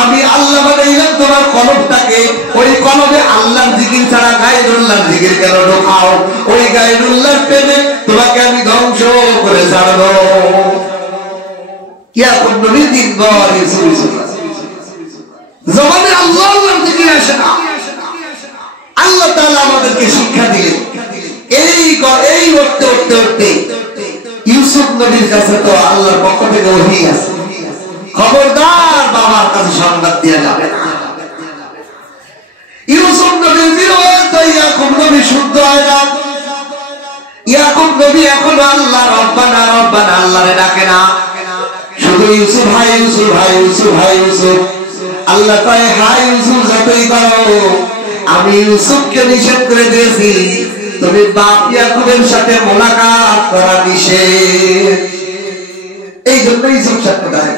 আমি আল্লাহ বানাইলাম তোমার কলবটাকে, ওই কলবে আল্লাহর জিকির ছাড়া গায়রুল্লাহর জিকির কেন ঢোকাও? ওই গায়রুল্লাহর প্রেমে তোমাকে আমি ধ্বংস করে ছাড়বো। ইয়াকুব নবী দিনভর ইউসুফ জবানে আল্লাহ আল্লাহ থেকে আসে না। আল্লাহ তাআলা আমাদেরকে শিক্ষা দিলেন। এই উঠতে উঠতে উঠতে ইউসুফ নবীর কাছে তো আল্লাহর পক্ষ থেকে ওহী আছে, খবরদার বাবার কাছে সংবাদ দেওয়া যাবে না। ইউসুফ নবীর বিরোধ তো ইয়াকুব নবী শুদ্ধ হয় না। ইয়াকুব নবী এখন আল্লাহ রব্বানা রব্বানা আল্লাহরে ডাকে না, শুধু ইউসুফ হাই ইউসুফ হাই ইউসুফ হাই ইউসুফ। আল্লাহ কয় হাই ইউসুফ যতই করো আমি ইউসুফকে নিষেধ করে দিয়েছি, তুমি বাপ ইয়াকুবের সাথে মোলাকাত করা নিষেধ। এই জন্য ইউসুফ সাথে দেয়।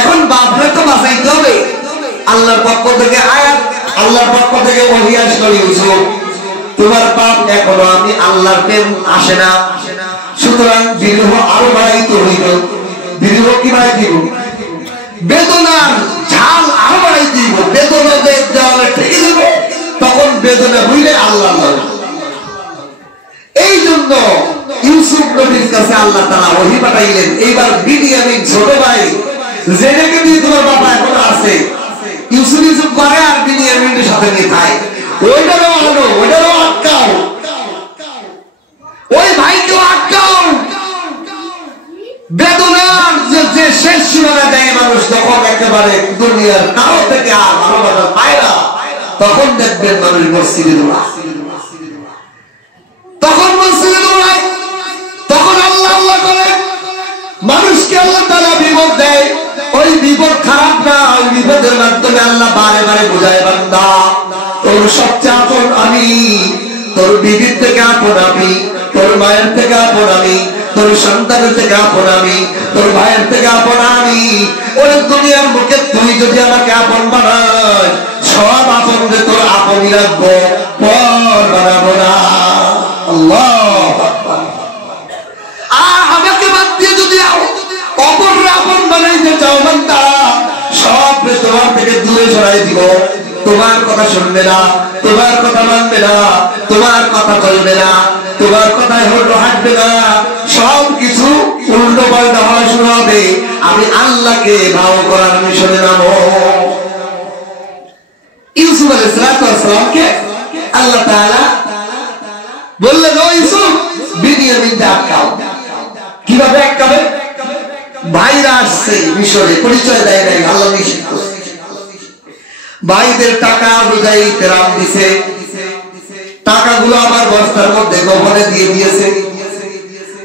এখন বাপরে তো বাঁচাইতে হবে। আল্লাহর পক্ষ থেকে আয়াত, আল্লাহর পক্ষ থেকে ওহী আসলো, ইউসুফ তোমার বাপ এখনো আমি আল্লাহর প্রেম আসে না, সুতরাং বিরহ আরো বাড়াইতে হইল। বিরহ কি বাড়াই দিব? বেদনার ঝাল আরো বাড়াই দিব। বেদনা দেওয়ালে ঠেকে দেব, তখন বেদনা হইলে আল্লাহ। এই জন্য ইউসুফ নবীর কাছে আল্লাহ তাআলা ওহী পাঠাইলেন। এইবার বিনিয়ামিন ছোট ভাই যেটাকে নিয়ে তোমার বাবা এখন আছে, ইউসুফ ইউসুফ করে আর বিনিয়ামিনের সাথে নিয়ে খায়, ওইটারও আনো, ওইটারও আটকাও, ওই ভাইকেও আটকাও। বেদনার যে শেষ সীমানা দেয় মানুষ যখন একেবারে দুনিয়ার কারো থেকে আর ভালোবাসা পায় না, তখন দেখবেন মানুষ মসজিদে দৌড়ায়, তখন মসজিদে দৌড়ায়, তখন আল্লাহ আল্লাহ করে। মানুষকে আল্লাহ তাআলা বিপদ দেয়, ওই বিপদ খারাপ না, ওই বিপদের মাধ্যমে আল্লাহ বারে বারে বোঝায় বান্দা তোর সবচেয়ে আপন আমি, তোর বিবির থেকে আপন আমি, তোর মায়ের থেকে আপন আমি, তোর সন্তানের থেকে আপন আমি, তোর ভাইয়ের থেকে আপন আমি। ওই দুনিয়ার মুখে তুই যদি আমাকে আপন বানাস, সব আপন যে তোর আপনই রাখবো, পর বানাবো না। আল্লাহু আকবার। আর আমাকে বাদ দিয়ে যদি অপররা আপন বানাইতে চাও বান্দা, সব তোমার থেকে দূরে সরাই দিব। তোমার কথা শুনবে না, তোমার কথা মানবে না, তোমার কথা চলবে না, তোমার কথায় হলো হাঁটবে না, সব কিছু উল্টো পাল্টা হওয়া শুরু হবে। আমি আল্লাহকে ভাও করার মিশনে নামো। ইউসুফ আলাইহিস সালামকে আল্লাহ তাআলা বললেন, ও ইউসুফ বিনিয়ামিনকে আটকাও। কিভাবে আটকাবে? ভাইরা আসছে মিশরে, পরিচয় দেয় নাই, আল্লাহ নিষেধ করছে। ভাইদের টাকা অনুযায়ী তেরাম দিছে, টাকাগুলো আমার বস্তার মধ্যে গোপনে দিয়ে দিয়েছে।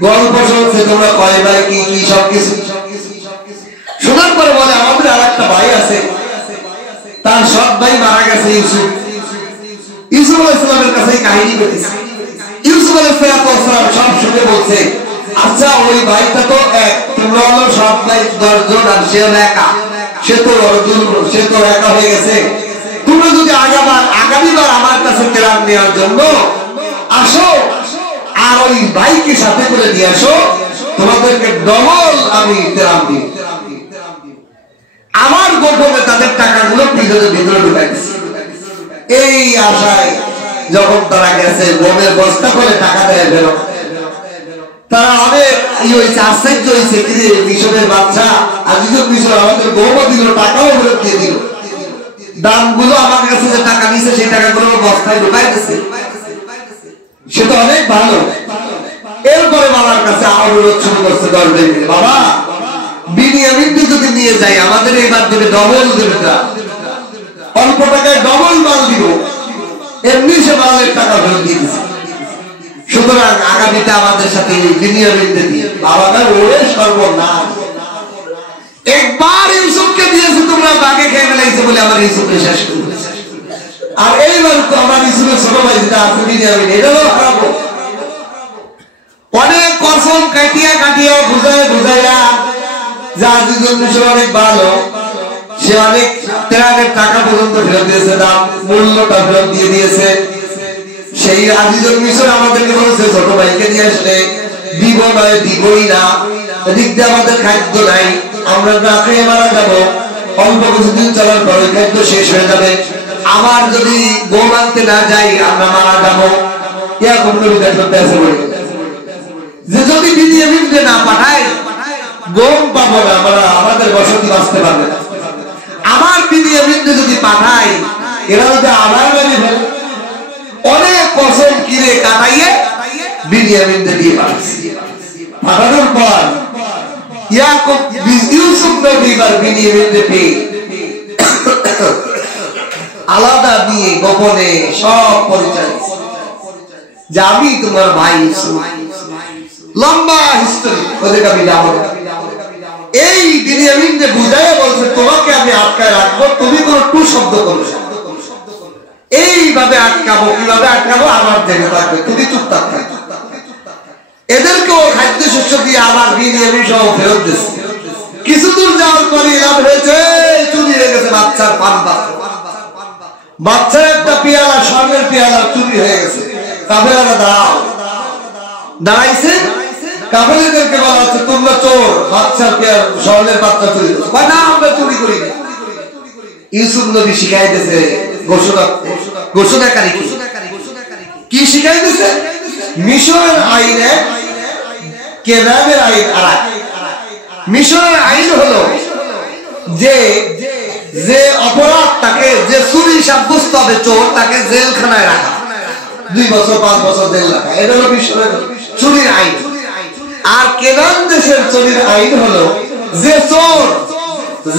গল্প শুনছে তোমরা কয় ভাই কি কি সবকিছু শোনার পরে বলে আমাদের আর একটা ভাই আছে, তার সব ভাই মারা গেছে। ইউসুফ আলাইহিস সালামের কাছে কাহিনী পেয়েছে। ইউসুফ আলাইহিস সালাম সব শুনে বলছে, আচ্ছা ওই ভাইটা তো এক, তোমরা হলো সব ভাই 10 জন, আর সে একা, সে তো একা হয়ে গেছে। তোমরা যদি আগামীবার আমার কাছে কেরাম নেওয়ার জন্য আসো, আর ওই ভাইকে সাথে করে নিয়ে আসো, তোমাদেরকে ডবল আমি কেরাম দিই। আমার গোপনে তাদের টাকাগুলো পিছনের ভিতরে ঢুকাই দিচ্ছি। এই আশায় যখন তারা গেছে, গমের বস্তা করে টাকা দেয় বেরো, তারা অনেক আশ্চর্য হয়েছে, মিশরের বাচ্চা আজিজুল মিশর আমাদের গমও দিল, টাকাও ফেরত দিয়ে দিল, দামগুলো আমার কাছে যে টাকা নিছে সেই টাকাগুলো বস্তায় ঢুকাই দিচ্ছে, সে তো অনেক ভালো। এরপরে বাবার কাছে অনুরোধ শুরু করছে, দরজে বাবা বিনিয়ামিনকে যদি নিয়ে যাই আমাদের এইবার দেবে ডবল দেবে, অল্প টাকায় ডবল মাল দিব। এমনি সে মালের টাকা ফেরত দিয়ে দিচ্ছে। সুতরাং আগামীতে আমাদের সাথে বিনিয়ামিনকে দিয়ে। বাবাটা ওরে সর্বনাশ, একবার ইউসুফকে দিয়েছে তোমরা বাগে খেয়ে ফেলাইছে বলে আমার ইউসুফকে শেষ করে দিয়েছে। আর এইবার তো আমার ইউসুফের ছোট ভাই যেটা আছে বিনিয়ামিন, এটাও খারাপ। অনেক কসম কাটিয়া কাটিয়া বুঝাইয়া যে আজিজুল মিশর অনেক ভালো, সে অনেক ত্যাগের টাকা পর্যন্ত ফেরত দিয়েছে, দাম মূল্যটা ফেরত দিয়ে দিয়েছে। সেই আজিজুল মিশর আমাদেরকে বলেছে ছোট ভাইকে নিয়ে আসলে দিব নয়, দিবই না, এদিক দিয়ে আমাদের খাদ্য নাই, আমরা না খেয়ে মারা যাবো, অল্প কিছুদিন চলার পরে খাদ্য শেষ হয়ে যাবে, আবার যদি গো মানতে না যাই আমরা মারা যাবো। এরকম কবিতা শুনতে আছে বলে যে যদি বিনিয়ামিনকে না পাঠায় গম পাবো না, আমরা আমাদের বসতি বাঁচতে পারবে না। আমার বিনিয়ামিনকে যদি পাঠাই, এরা যদি আমার বাড়ি ফেলে, অনেক কসম কিনে কাটাইয়ে বিনিয়ামিনকে দিয়ে পাঠাচ্ছি। পাঠানোর পর ইয়াকুব ইউসুফ নবীর বিনিয়ামিনকে পেয়ে আলাদা দিয়ে গোপনে সব পরিচয় যে আমি তোমার ভাই ইউসুফ। লম্বা হিস্টোরি, ওদের আমি যাব না। এই বিনিয়ামিনকে বুঝাইয়া বলছে তোমাকে আমি আটকায় রাখবো, তুমি কোনো টু শব্দ করবে, এইভাবে আটকাবো। কিভাবে আটকাবো? আমার দেখে থাকবে, তুমি চুপচাপ থাকবে। এদেরকেও খাদ্য শস্য দিয়ে আবার বিনিয়ামিন সহ ফেরত দিচ্ছে। কিছু দূর যাওয়ার পরে এলাম হয়েছে, চুরি হয়ে গেছে বাচ্চার পান পাত্র। বাচ্চার একটা পেয়ালা, স্বর্ণের পেয়ালা চুরি হয়ে গেছে। কাফেলারা দাঁড়াইছে, কাফেলাদেরকে বলা হচ্ছে তোমরা চোর, বাচ্চার পেয়ালা স্বর্ণের পাত্র চুরি করছো। না, আমরা চুরি করি না। ইউসুফ নবী শিখাইতেছে ঘোষণাকারী কি শিখাইতেছে? মিশরের আইনে কেনানের আইন আলাদা। মিশরের আইন হলো যে যে অপরাধ তাকে, যে চুরি সাব্যস্ত হবে চোর, তাকে জেলখানায় রাখা, 2 বছর 5 বছর জেল রাখা। এটা হলো মিশরের চুরির আইন। আর কেনান দেশের চুরির আইন হলো যে চোর,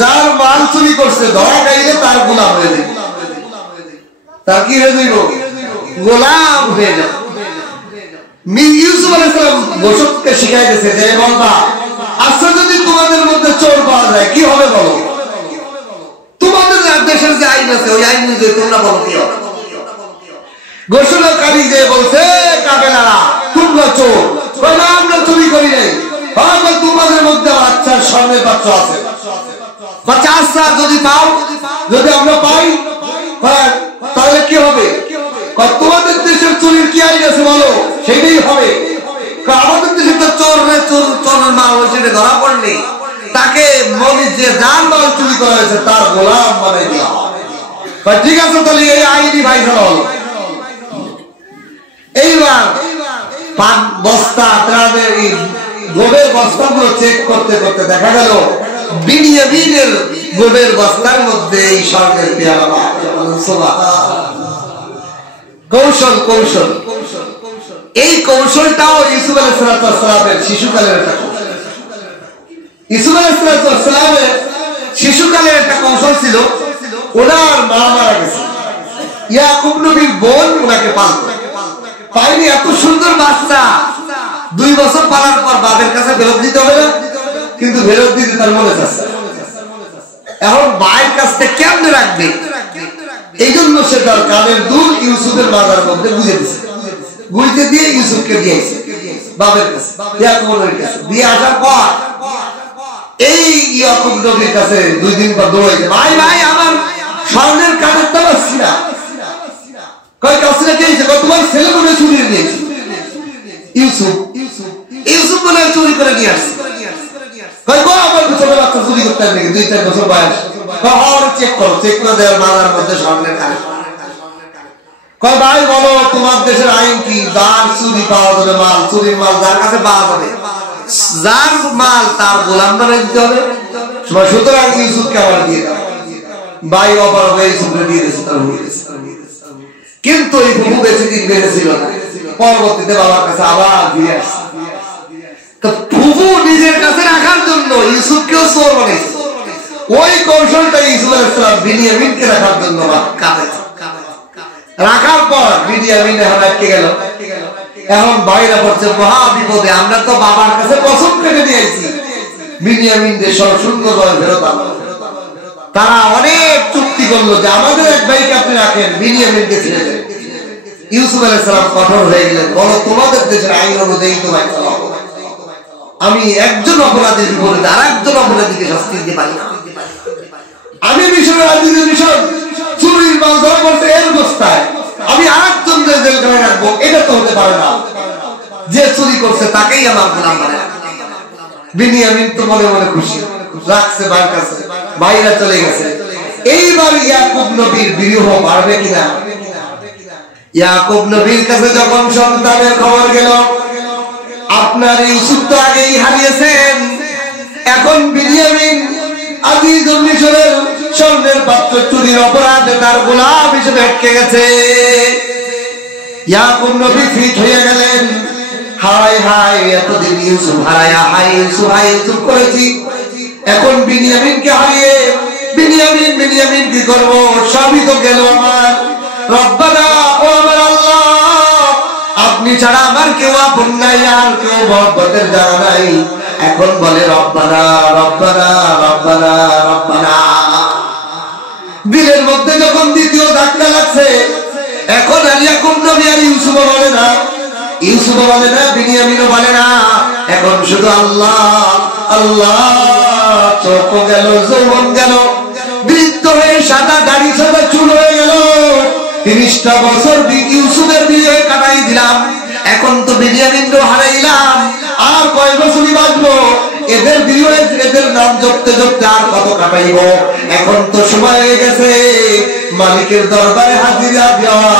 যার মাল চুরি করছে, ধরা খাইলে তার গোলাম হয়ে যাবে। তার কি হয়ে যাইব? গোলাম হয়ে যাবে। ইউসুফ আলাইহিস সালাম গোসবকে শিখাই দিয়েছে যে বলবা, আচ্ছা যদি তোমাদের মধ্যে চোর পাওয়া যায় কি হবে বলো? তোমাদের দেশের যে আইন আছে ওই আইন অনুযায়ী তোমরা বলো কি হবে? ঘোষণাকারী যে বলছে কাফেলারা তোমরা চোর, না আমরা চুরি করি নাই। তোমাদের মধ্যে বাচ্চার স্বর্ণের পাত্র আছে, বাচ্চা আচ্ছা যদি পাও, যদি আমরা পাই তাহলে কি হবে? তোমাদের দেশের চুরির কি আইন আছে বলো, সেটাই হবে। আমাদের দেশে তো চোরের মাল হিসেবে ধরা পড়লে তাকে যে যার মাল চুরি করা হয়েছে তার গোলাম বানাই দেওয়া হবে। ঠিক আছে, তাহলে এই আইনি ফাইসালা হলো। এইবার বস্তা ত্রাণের গোবের বস্তাগুলো চেক করতে করতে দেখা গেল বিনিয়ামিনের গোবের বস্তার মধ্যে এই স্বর্ণের পেয়ালা। কৌশল কৌশল এই কৌশলটাও ইউসুফ আলাইহিস সালামের শিশুকালের একটা কৌশল। ইউসুফ আলাইহিস সালামের শিশুকালের একটা কৌশল ছিল। ওনার মা মারা গেছে, ইয়াকুব নবীর বোন ওনাকে পায়নি। এত সুন্দর বাচ্চা, 2 বছর পালার পর বাবার কাছে ফেরত দিতে হবে না, কিন্তু ফেরত দিতে তার মনে চাচ্ছে। এখন ভাইয়ের কাছ থেকে কেমনে রাখবে, এই জন্য সে তার কানের দুল ইউসুফের মাজার মধ্যে গুঁজে দিচ্ছে। গুঁজতে দিয়ে ইউসুফকে দিয়েছে বাবার কাছে, ইয়াকুবের কাছে। দিয়ে আসার পর এই ইয়াকুব নবীর কাছে 2 দিন পর দৌড়াইছে, ভাই ভাই আমার স্বর্ণের কানের তো পাচ্ছি না। কয় কাছে গিয়েছে, তোমার ছেলে মনে চুরি নিয়েছে। ইউসুফ মনে চুরি করে নিয়ে আসছে। কয় গো আমার ছোট বাচ্চা চুরি করতে নাকি 2-4 বছর বয়স। চেক করো, চেক করে দেওয়ার মাজার মধ্যে স্বর্ণের কানের। কয় ভাই বলো তোমার দেশের আইন কি? যার চুরি পাওয়া যাবে মাল, চুরির মাল যার কাছে পাওয়া যাবে, যার মাল তার গোলাম বানিয়ে দিতে হবে। সুতরাং ইউসুফকে আবার দিয়ে দাও। ভাই অপর হয়ে ইউসুফকে দিয়ে দিয়েছে, তার হয়ে গেছে। কিন্তু এই বহু বেশি দিন বেঁচেছিল না, পরবর্তীতে বাবার কাছে আবার ফিরে আসছে। তো ফুফু নিজের কাছে রাখার জন্য ইউসুফকেও চোর বানিয়েছে। ওই কৌশলটা ইউসুফ আলাইহিস সালাম বিনিয়ামিনকে রাখার জন্য রাখার পর বিনিয়ামিন এখন আটকে গেল। এখন ভাইরা বলছে মহা বিপদে, আমরা তো বাবার কাছে কসম কেটে নিয়েছি বিনিয়ামিন দেশ সুন্দরভাবে ফেরত আনবো। তারা অনেক চুক্তি করলো যে আমাদের এক ভাইকে আপনি রাখেন, বিনিয়ামিনকে ছেড়ে দেন। ইউসুফ আলাইহিস সালাম কঠোর হয়ে গেলেন, বলো তোমাদের দেশের আইন অনুযায়ী তোমায় চালাবো। আমি একজন অপরাধীর বিপরীতে আর একজন অপরাধীকে শাস্তি দিতে পারি না। আমি মিশরের আইনের মিশর চুরির মাল ধরা পড়ছে এর অবস্থায় আমি আরেকজনকে জেলখানায় রাখবো, এটা তো হতে পারে না। যে চুরি করছে তাকেই আমার গোলাম বানায়। বিনিয়ামিন তো মনে মনে খুশি, রাখছে ভাইয়ের কাছে, ভাইরা চলে গেছে। এইবার ইয়াকুব নবীর বিরহ বাড়বে কিনা? ইয়াকুব নবীর কাছে যখন সন্তানের খবর গেল, আপনার ইউসুফ তো আগেই হারিয়েছেন, এখন বিনিয়ামিন আজিজুল মিশরের স্বর্ণের পাত্র চুরির অপরাধে তার গোলাম হিসেবে আটকে গেছে। ইয়াকুব নবী ফিট হয়ে গেলেন, হায় হায় এতদিন ইউসুফ হারায়া হায় ইউসুফ করেছি, এখন বিনিয়ামিনকে হারিয়ে বিনিয়ামিন কি করবো, সবই তো গেল আমার। রব্বানা, ও আমার আল্লাহ, আপনি ছাড়া আমার কেউ আপন নাই, আর কেউ মহব্বতের জায়গা নাই। এখন বলে রব্বানা রব্বানা রব্বানা রব্বানা। দিলের মধ্যে যখন দ্বিতীয় ধাক্কা লাগছে, এখন আর ইয়াকুব নবী আর ইউসুফ বলে না, বিনিয়ামিনও বলে না, এখন শুধু আল্লাহ আল্লাহ। চোখ গেল, যৌবন গেল, বৃদ্ধ হয়ে সাদা দাড়ি সাদা চুল হয়ে গেল। 30টা বছর ইউসুফের বিয়ে কাটাই দিলাম, এখন তো বিনিয়ামিনও হারাইলাম, আর কয় বছরই বাঁচবো? এদের বিয়ে, এদের নাম জপতে জপতে আর কত কাটাইব? এখন তো সময় হয়ে গেছে মালিকের দরবারে হাজিরা দেওয়া,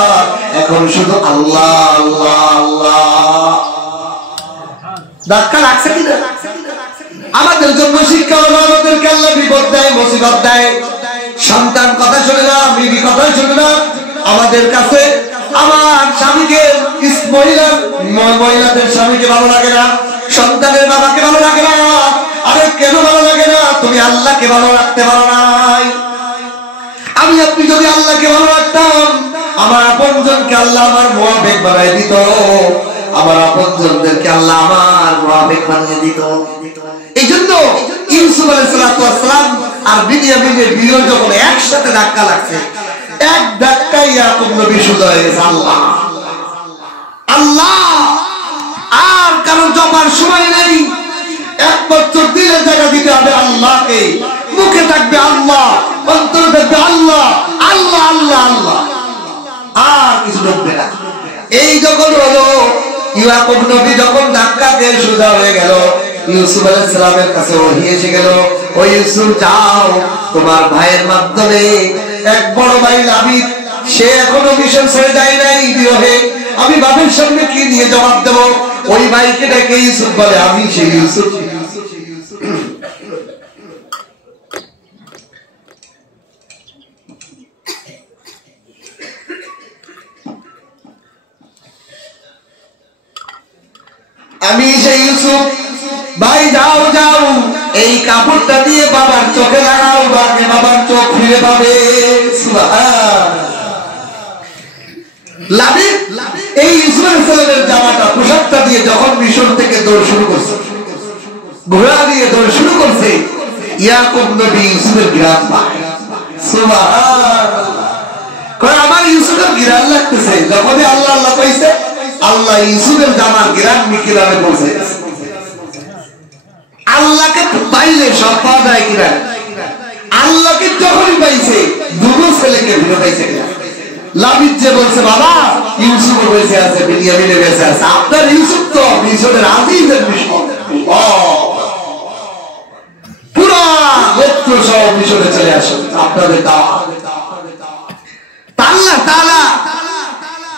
এখন শুধু আল্লাহ আল্লাহ আল্লাহ। ধাক্কা লাগছে কিনা? আমাদের জন্য শিক্ষা হলো, আমাদেরকে আল্লাহ বিপদ দেয়, মুসিবত দেয়। সন্তান কথা শোনে না, বিবি কথা শোনে না। আমাদের কাছে আমার স্বামীকে, মহিলাদের স্বামীকে ভালো লাগে না, সন্তানের বাবাকে ভালো লাগে না। আরে কেন ভালো লাগে না? তুমি আল্লাহকে ভালো রাখতে পারো নাই। আমি আপনি যদি আল্লাহকে ভালো রাখতাম, আমার আপনজনকে আল্লাহ আমার মুআফিক বানাই দিত, আমার আপনজনদেরকে আল্লাহ আমার মুআফিক বানিয়ে দিত। এই জন্য ইউসুফ আলাইহিস সালাম আর বিনিয়ামিনের বিয়ে যখন একসাথে ধাক্কা লাগছে, এক ধাক্কায় ইয়াকুব নবী সোজা হয়ে গেছে আল্লাহ আল্লাহ। আর কারণ জপার সময় নেই, একমাত্র দিলে জায়গা দিতে হবে আল্লাহকে। মুখে থাকবে আল্লাহ, অন্তরে থাকবে আল্লাহ আল্লাহ আল্লাহ আল্লাহ, আর কিছু বলবে না। এই যখন হলো, ইয়াকুব নবী যখন ধাক্কা খেয়ে সোজা হয়ে গেল, ইউসুফ আলাইহিস সালামের কাছে ওহী এসে গেল, ও ইউসুফ যাও, তোমার ভাইয়ের মাধ্যমে এক বড় ভাই লাবিদ, সে এখনো মিশন ছেড়ে যায় নাই বিরহে, আমি বাবার সামনে কি নিয়ে জবাব দেব? ওই ভাইকে ডেকে ইউসুফ বলে, আমি সেই ইউসুফ। আমি সেই ইউসুফ। ভাই যাও যাও, এই কাপড়টা দিয়ে বাবার চোখে লাগাও, বাবার চোখ ফিরে পাবে। লাবিদ এই ইউসুফ আলাইহিস সালামের জামাটা, পোশাকটা দিয়ে যখন মিশর থেকে দৌড় শুরু করছে, ঘোড়া দিয়ে দৌড় শুরু করছে, ইয়াকুব নবী ইউসুফের ঘিরান পায়। সুবহানাল্লাহ। আমার ইউসুফের ঘিরান লাগতেছে। যখনই আল্লাহ আল্লাহ কইছে, আল্লাহ ইউসুফের জামার ঘিরান মিকিরানে পৌঁছে গেছে। আল্লাহকে পাইলে সব পাওয়া যায় কিনা? আল্লাহকে যখনই পাইছে, দুটো ছেলেকে ফিরে পাইছে কিনা? লাবিদ যে বলছে বাবা ইউসুফ বেঁচে আছে, বিনিয়ামিন বেঁচে আছে, আপনার ইউসুফ তো মিশরের আজিজের মিশর, পুরা গোত্র সহ মিশরে চলে আসুন, আপনাদের দাওয়াত। আল্লাহ তাআলা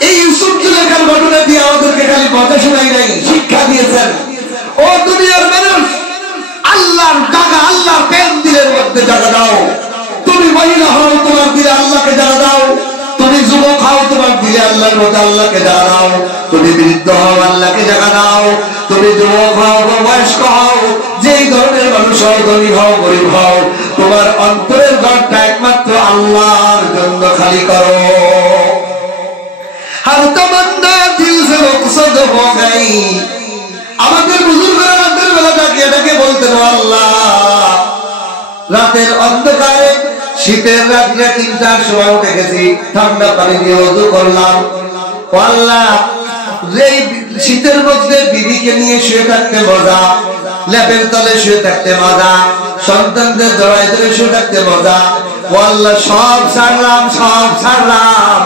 এই ইউসুফ জুলেখার ঘটনা দিয়ে আমাদেরকে খালি কথা শোনাই নাই, শিক্ষা দিয়েছেন। ও দুনিয়ার মানুষ, আল্লাহর জায়গা, আল্লাহর প্রেম দিলের মধ্যে জায়গা দাও। তুমি মহিলা হও, তোমার দিলে আল্লাহকে জায়গা দাও। তুমি যুবক হও, তোমার দিলে আল্লাহর মধ্যে আল্লাহকে জায়গা দাও। তুমি বৃদ্ধ হও, আল্লাহকে জায়গা দাও। তুমি যুবক হও, বয়স্ক হও, যেই ধরনের মানুষ হও, ধনী হও, গরিব হও, তোমার অন্তরের ঘরটা একমাত্র আল্লাহর জন্য খালি করো। हर तमन्ना दिल से मकसद हो गई। আমাদের বুজুর্গরা রাতের বেলা ডাকে বলতেন, আল্লাহ রাতের অন্ধকারে, শীতের রাত্রে 3টার সময় উঠে গেছি, ঠান্ডা পানি দিয়ে ওযু করলাম, আল্লাহ এই শীতের মধ্যে বিবিকে নিয়ে শুয়ে থাকতে মজা, লেপের তলে শুয়ে থাকতে মজা, সন্তানদের জড়ায় ধরে শুয়ে থাকতে মজা, আল্লাহ সব ছাড়লাম।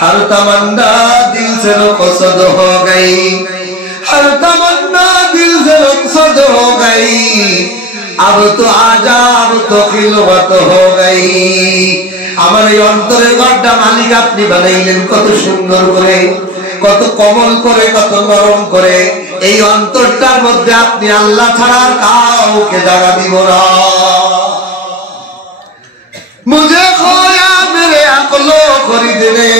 हर तमन्ना दिल से रुखसद हो गई, हर तमन्ना दिल से रुखसद हो गई, अब तो आजा, अब तो खिलवत हो गई। আমার এই অন্তরের ঘরটা মালিক আপনি বানাইলেন কত সুন্দর করে। কত কোমল করে, কত নরম করে। এই অন্তরটার মধ্যে আপনি আল্লাহ ছাড়া কাউকে জায়গা দিব না। मुझे खोया मेरे अकलो खरीद ले,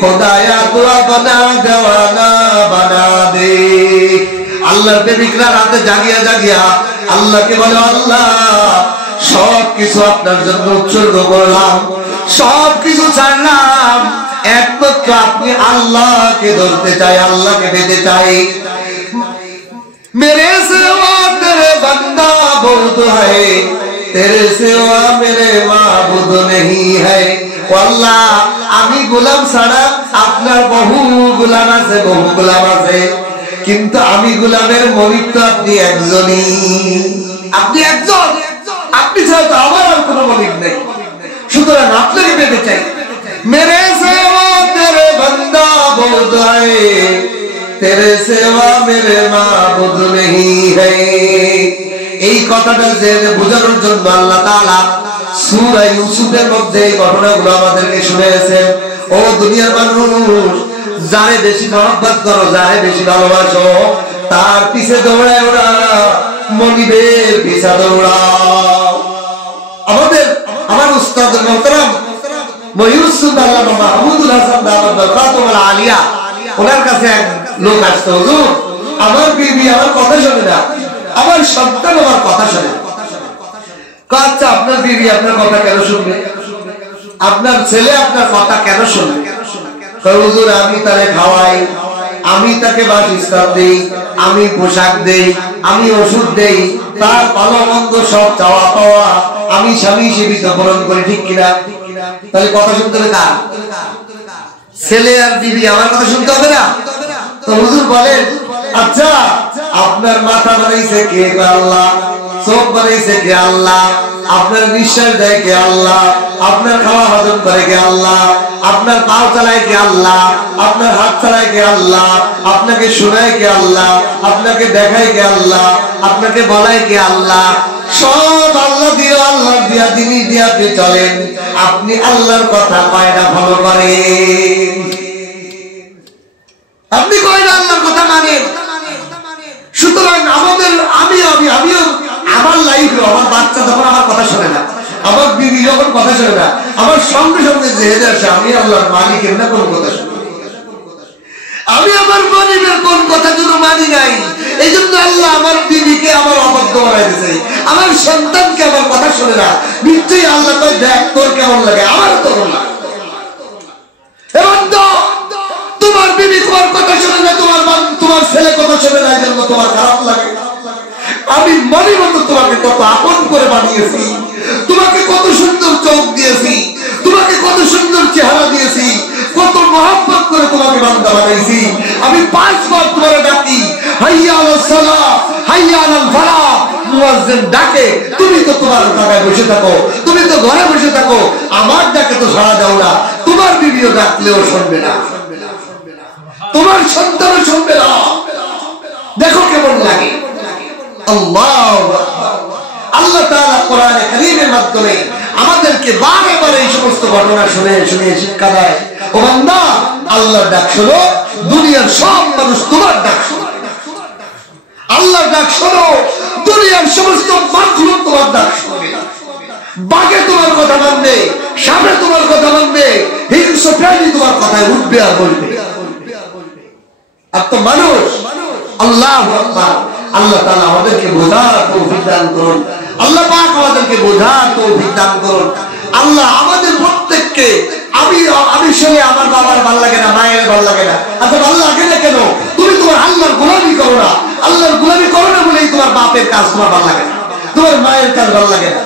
खुदाया तू अपना जवाना बना दे। আল্লাহর প্রেমিকরা রাতে জাগিয়া জাগিয়া আল্লাহকে বলে, আল্লাহ সব কিছু আপনার জন্য উৎসর্গ করলাম, সব কিছু ছাড়লাম, একমাত্র আপনি আল্লাহকে ধরতে চাই, আল্লাহকে পেতে চাই। मेरे सिवा तेरे बंदा बहुत है, तेरे सिवा मेरे माबूद नहीं है। আল্লাহ আমি গোলাম ছাড়া আপনার বহু গোলাম আছে, বহু গোলাম আছে, কিন্তু আমি গোলামের মালিক তো আপনি একজনই। আপনি একজন, আপনি ছাড়া তো আমার আর কোনো মালিক নেই, সুতরাং আপনাকে পেতে চাই। मेरे सिवा तेरे बंदा बहुत है, तेरे सिवा मेरे माबूद नहीं है। এই কথাটা যে বোঝানোর জন্য আল্লাহ তাআলা সূরা ইউসুফের মধ্যে এই ঘটনাগুলো আমাদেরকে শুনিয়েছেন। ও দুনিয়ার মানুষ, যারে বেশি মহব্বত করো, যারে বেশি ভালোবাসো, তার পিছে দৌড়ায় ওরা, মনিবের পিছে দৌড়াও। আমার উস্তাদ মোহতারাম মহিউসুফ আল্লামা মাহমুদুল হাসান দাওয়াত বরকাতুল আলিয়া, ওনার কাছে এক লোক আসতো, হুজুর আমার বিবি আমার কথা শোনে না, আমার সন্তান আমার কথা শোনে। আচ্ছা, আপনার বিবি আপনার কথা কেন শুনবে? আপনার ছেলে আপনার কথা কেন শুনবে? হুজুর আমি তারে খাওয়াই, আমি তাকে বাসস্থান দেই, আমি পোশাক দেই, আমি ওষুধ দেই, তার ভালো মন্দ সব চাওয়া পাওয়া আমি স্বামী হিসেবে পূরণ করি, ঠিক কিনা? তাহলে কথা শুনতে হবে কার? ছেলে আর বিবি আমার কথা শুনতে হবে না? তো হুজুর বলেন, আচ্ছা আপনার মাথা বানাইছে কে? আল্লাহ। চোখ বানাইছে কে? আল্লাহ। আপনার নিঃশ্বাস দেয় কে? আল্লাহ। আপনার খাওয়া হজম করে কে? আল্লাহ। আপনার পাও চালায় কে? আল্লাহ। আপনার হাত চালায় কে? আল্লাহ। আপনাকে শোনায় কে? আল্লাহ। আপনাকে দেখায় কে? আল্লাহ। আপনাকে বলায় কে? আল্লাহ। সব আল্লাহ দিয়ে, আল্লাহ দিয়া তিনি দিয়ে আপনি চলেন। আপনি আল্লাহর কথা কয়টা ফলো করেন? আপনি কয়টা আল্লাহর কথা মানেন? সুতরাং আমাদের আমিও আমার লাইফে আমার বাচ্চা যখন আমার কথা শোনে না, আমার বিবি যখন কথা শোনে না, আমার সঙ্গে সঙ্গে জেনে আসে আমি আল্লাহর মালিকের না কোন কথা শুনি, আমি আমার গরিবের কোন কথা যেন মানি নাই। এই জন্য আল্লাহ আমার বিবিকে আমার অবাধ্য বানাই দিয়েছে, আমার সন্তানকে আমার কথা শোনে না। নিশ্চয়ই আল্লাহ তো দেখ তোর কেমন লাগে, আমার তো না। তোমার বিবি তোমার কথা শোনে না, তোমার ছেলে কথা শোনে না, এই জন্য তোমার খারাপ লাগে। আমি মনে মতো তোমাকে কত আপন করে বানিয়েছি, তোমাকে কত সুন্দর চোখ দিয়েছি, তোমাকে কত সুন্দর চেহারা দিয়েছি, কত মহব্বত করে তোমাকে বান্দা বানাইছি। আমি 5 বার তোমারে ডাকি, হাইয়া আলাস সালাহ, হাইয়া আলাল ফালাহ, মুয়াজ্জিন ডাকে, তুমি তো তোমার জায়গায় বসে থাকো, তুমি তো ঘরে বসে থাকো, আমার ডাকে তো সাড়া দাও না। তোমার বিবিও ডাকলেও শুনবে না, তোমার সন্তানও শুনবে না। দেখো কেমন লাগে। আল্লাহ তাআলা কোরআনে কারীমের মাধ্যমে আমাদেরকে বারে বারে এই সমস্ত ঘটনা শুনে শুনে শিক্ষা দেয়। ও বান্দা, আল্লাহর ডাক শোনো, দুনিয়ার সব মানুষ তোমার ডাক শোনো। আল্লাহর ডাক শোনো, দুনিয়ার সমস্ত মাখলুক তোমার ডাক শুনবে। বাঘে তোমার কথা মানবে, সামনে তোমার কথা মানবে, হিংস্র প্রাণী তোমার কথায় উঠবে আর বলবে। আর তো মানুষ। আল্লাহু আকবার। আল্লাহ তাআলা আমাদেরকে বোঝার তৌফিক দান করুন। আল্লাহ পাক আমাদেরকে বোঝার তৌফিক দান করুন। আল্লাহ আমাদের প্রত্যেককে, আমি শুনে আমার বাবার ভালো লাগে না, মায়ের ভালো লাগে না। আচ্ছা ভালো লাগে না কেন? তুমি তোমার আল্লাহর গোলামি করো না, আল্লাহর গোলামি করো না বলেই তোমার বাপের কাজ তোমার ভালো লাগে না, তোমার মায়ের কাজ ভালো লাগে না।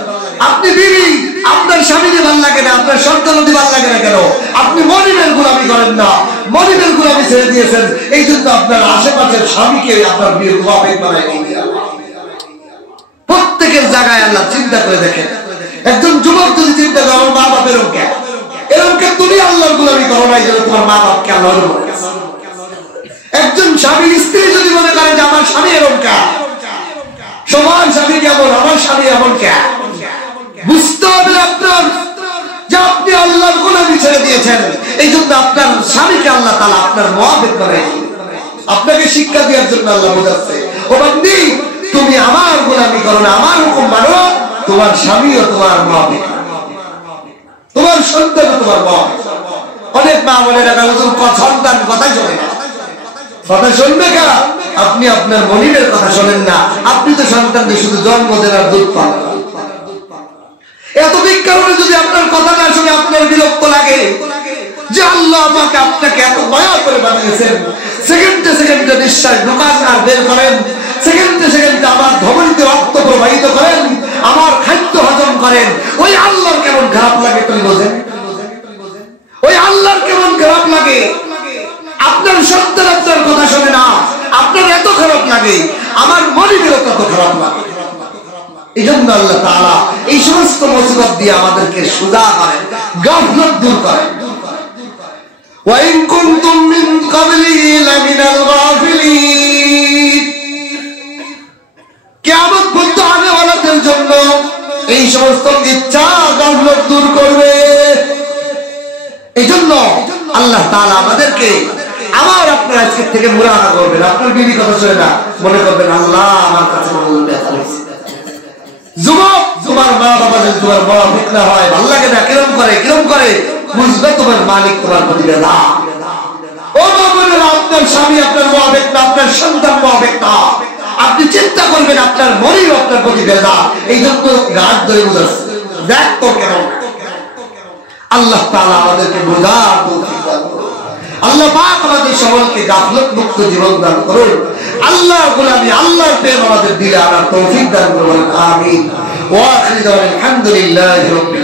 আপনি বিবি, আপনার স্বামীকে ভালো লাগে না, আপনার সন্তানকে ভালো লাগে না কেন? আপনি মনিবের গোলামি করেন না, মনিবের গোলামি ছেড়ে দিয়েছেন, এই জন্য আপনার আশেপাশের স্বামীকে আপনার বিয়ে গোলামি বানাই দিয়েছেন। প্রত্যেকের জায়গায় আল্লাহ চিন্তা করে দেখেন। একজন যুবক যদি চিন্তা করে আমার মা বাপের এরকম তুমি আল্লাহর গোলামি করো না, এই জন্য তোমার মা বাপকে আল্লাহ। একজন স্বামী স্ত্রী যদি মনে করে যে আমার স্বামী এরকম কে, সমান স্বামী কেমন, আমার স্বামী এমন কে, বুঝতে হবে আপনার যে আপনি আল্লাহর গোলামি ছেড়ে দিয়েছেন, এই জন্য আপনার স্বামীকে আল্লাহ তাআলা আপনার মুআফিক করে আপনাকে শিক্ষা দেওয়ার জন্য আল্লাহ বোঝাচ্ছে, ও বান্দি তুমি আমার গোলামি করো না, আমার হুকুম মানো, তোমার স্বামীও তোমার মুআফিক, তোমার সন্তান তোমার মুআফিক। অনেক মা বোনেরা সন্তান কথা শোনে না, কথা শুনবে কারা? আপনি আপনার মনিবের কথা শোনেন না, আপনি তো সন্তানদের শুধু জন্ম দেন আর দুধ পান। এত বিজ্ঞাপনে যদি আপনার কথা না শুনে আপনার বিরক্ত লাগে যে আল্লাহ আমাকে আপনাকে এত দয়া করে বানিয়েছেন, সেকেন্ডে সেকেন্ডে নিঃশ্বাস ঢোকান আর বের করেন, সেকেন্ডে সেকেন্ডে আমার ধমনীতে রক্ত প্রবাহিত করেন, আমার খাদ্য হজম করেন, ওই আল্লাহর কেমন খারাপ লাগে তুমি বোঝেন? ওই আল্লাহর কেমন খারাপ লাগে? আপনার সন্তান আপনার কথা শোনে না, আপনার এত খারাপ লাগে, আমার মনিবেরও কত খারাপ লাগে। এই জন্য আল্লাহ তাআলা এই সমস্ত মুসিবত দিয়ে আমাদেরকে সুজা করেন, গাফলত দূর করেন। ওয়াইন কুনতুম মিন ক্বাবলিহি লামিনাল গাফিলিন, কিয়ামত পর্যন্ত আনেওয়ালাদের জন্য এই সমস্ত ইচ্ছা গাফলত দূর করবে। এই জন্য আল্লাহ তাআলা আমাদেরকে আবার আপনার আজকে থেকে মুরাদা করবেন, আপনার বিবি কথা শোনে না, মনে করবেন আল্লাহ আমার কাছে বলবে। যুবক, তোমার মা বাবা যদি তোমার মুআফিক না হয়, ভালো লাগে না, কিরম করে বুঝবে তোমার মালিক তোমার প্রতি বেদা। ও বাবা, আপনার স্বামী আপনার মুআফিক না, আপনার সন্তান মুআফিক না, আপনি চিন্তা করবেন আপনার মনিব আপনার প্রতি বেদা। এই জন্য গাছ ধরে বুঝাচ্ছে, দেখ তো কেন। আল্লাহ তাআলা আমাদেরকে বোঝার তৌফিক দান করুন। আল্লাহ পাক আমাদের সকলকে গাফলত মুক্ত জীবন দান করুন। আল্লাহর গোলামি, আল্লাহর প্রেম আমাদের দিলে আনার তৌফিক দান করুন। আমিন। ওয়া আখিরু দাওয়ানা আলহামদুলিল্লাহি রাব্বিল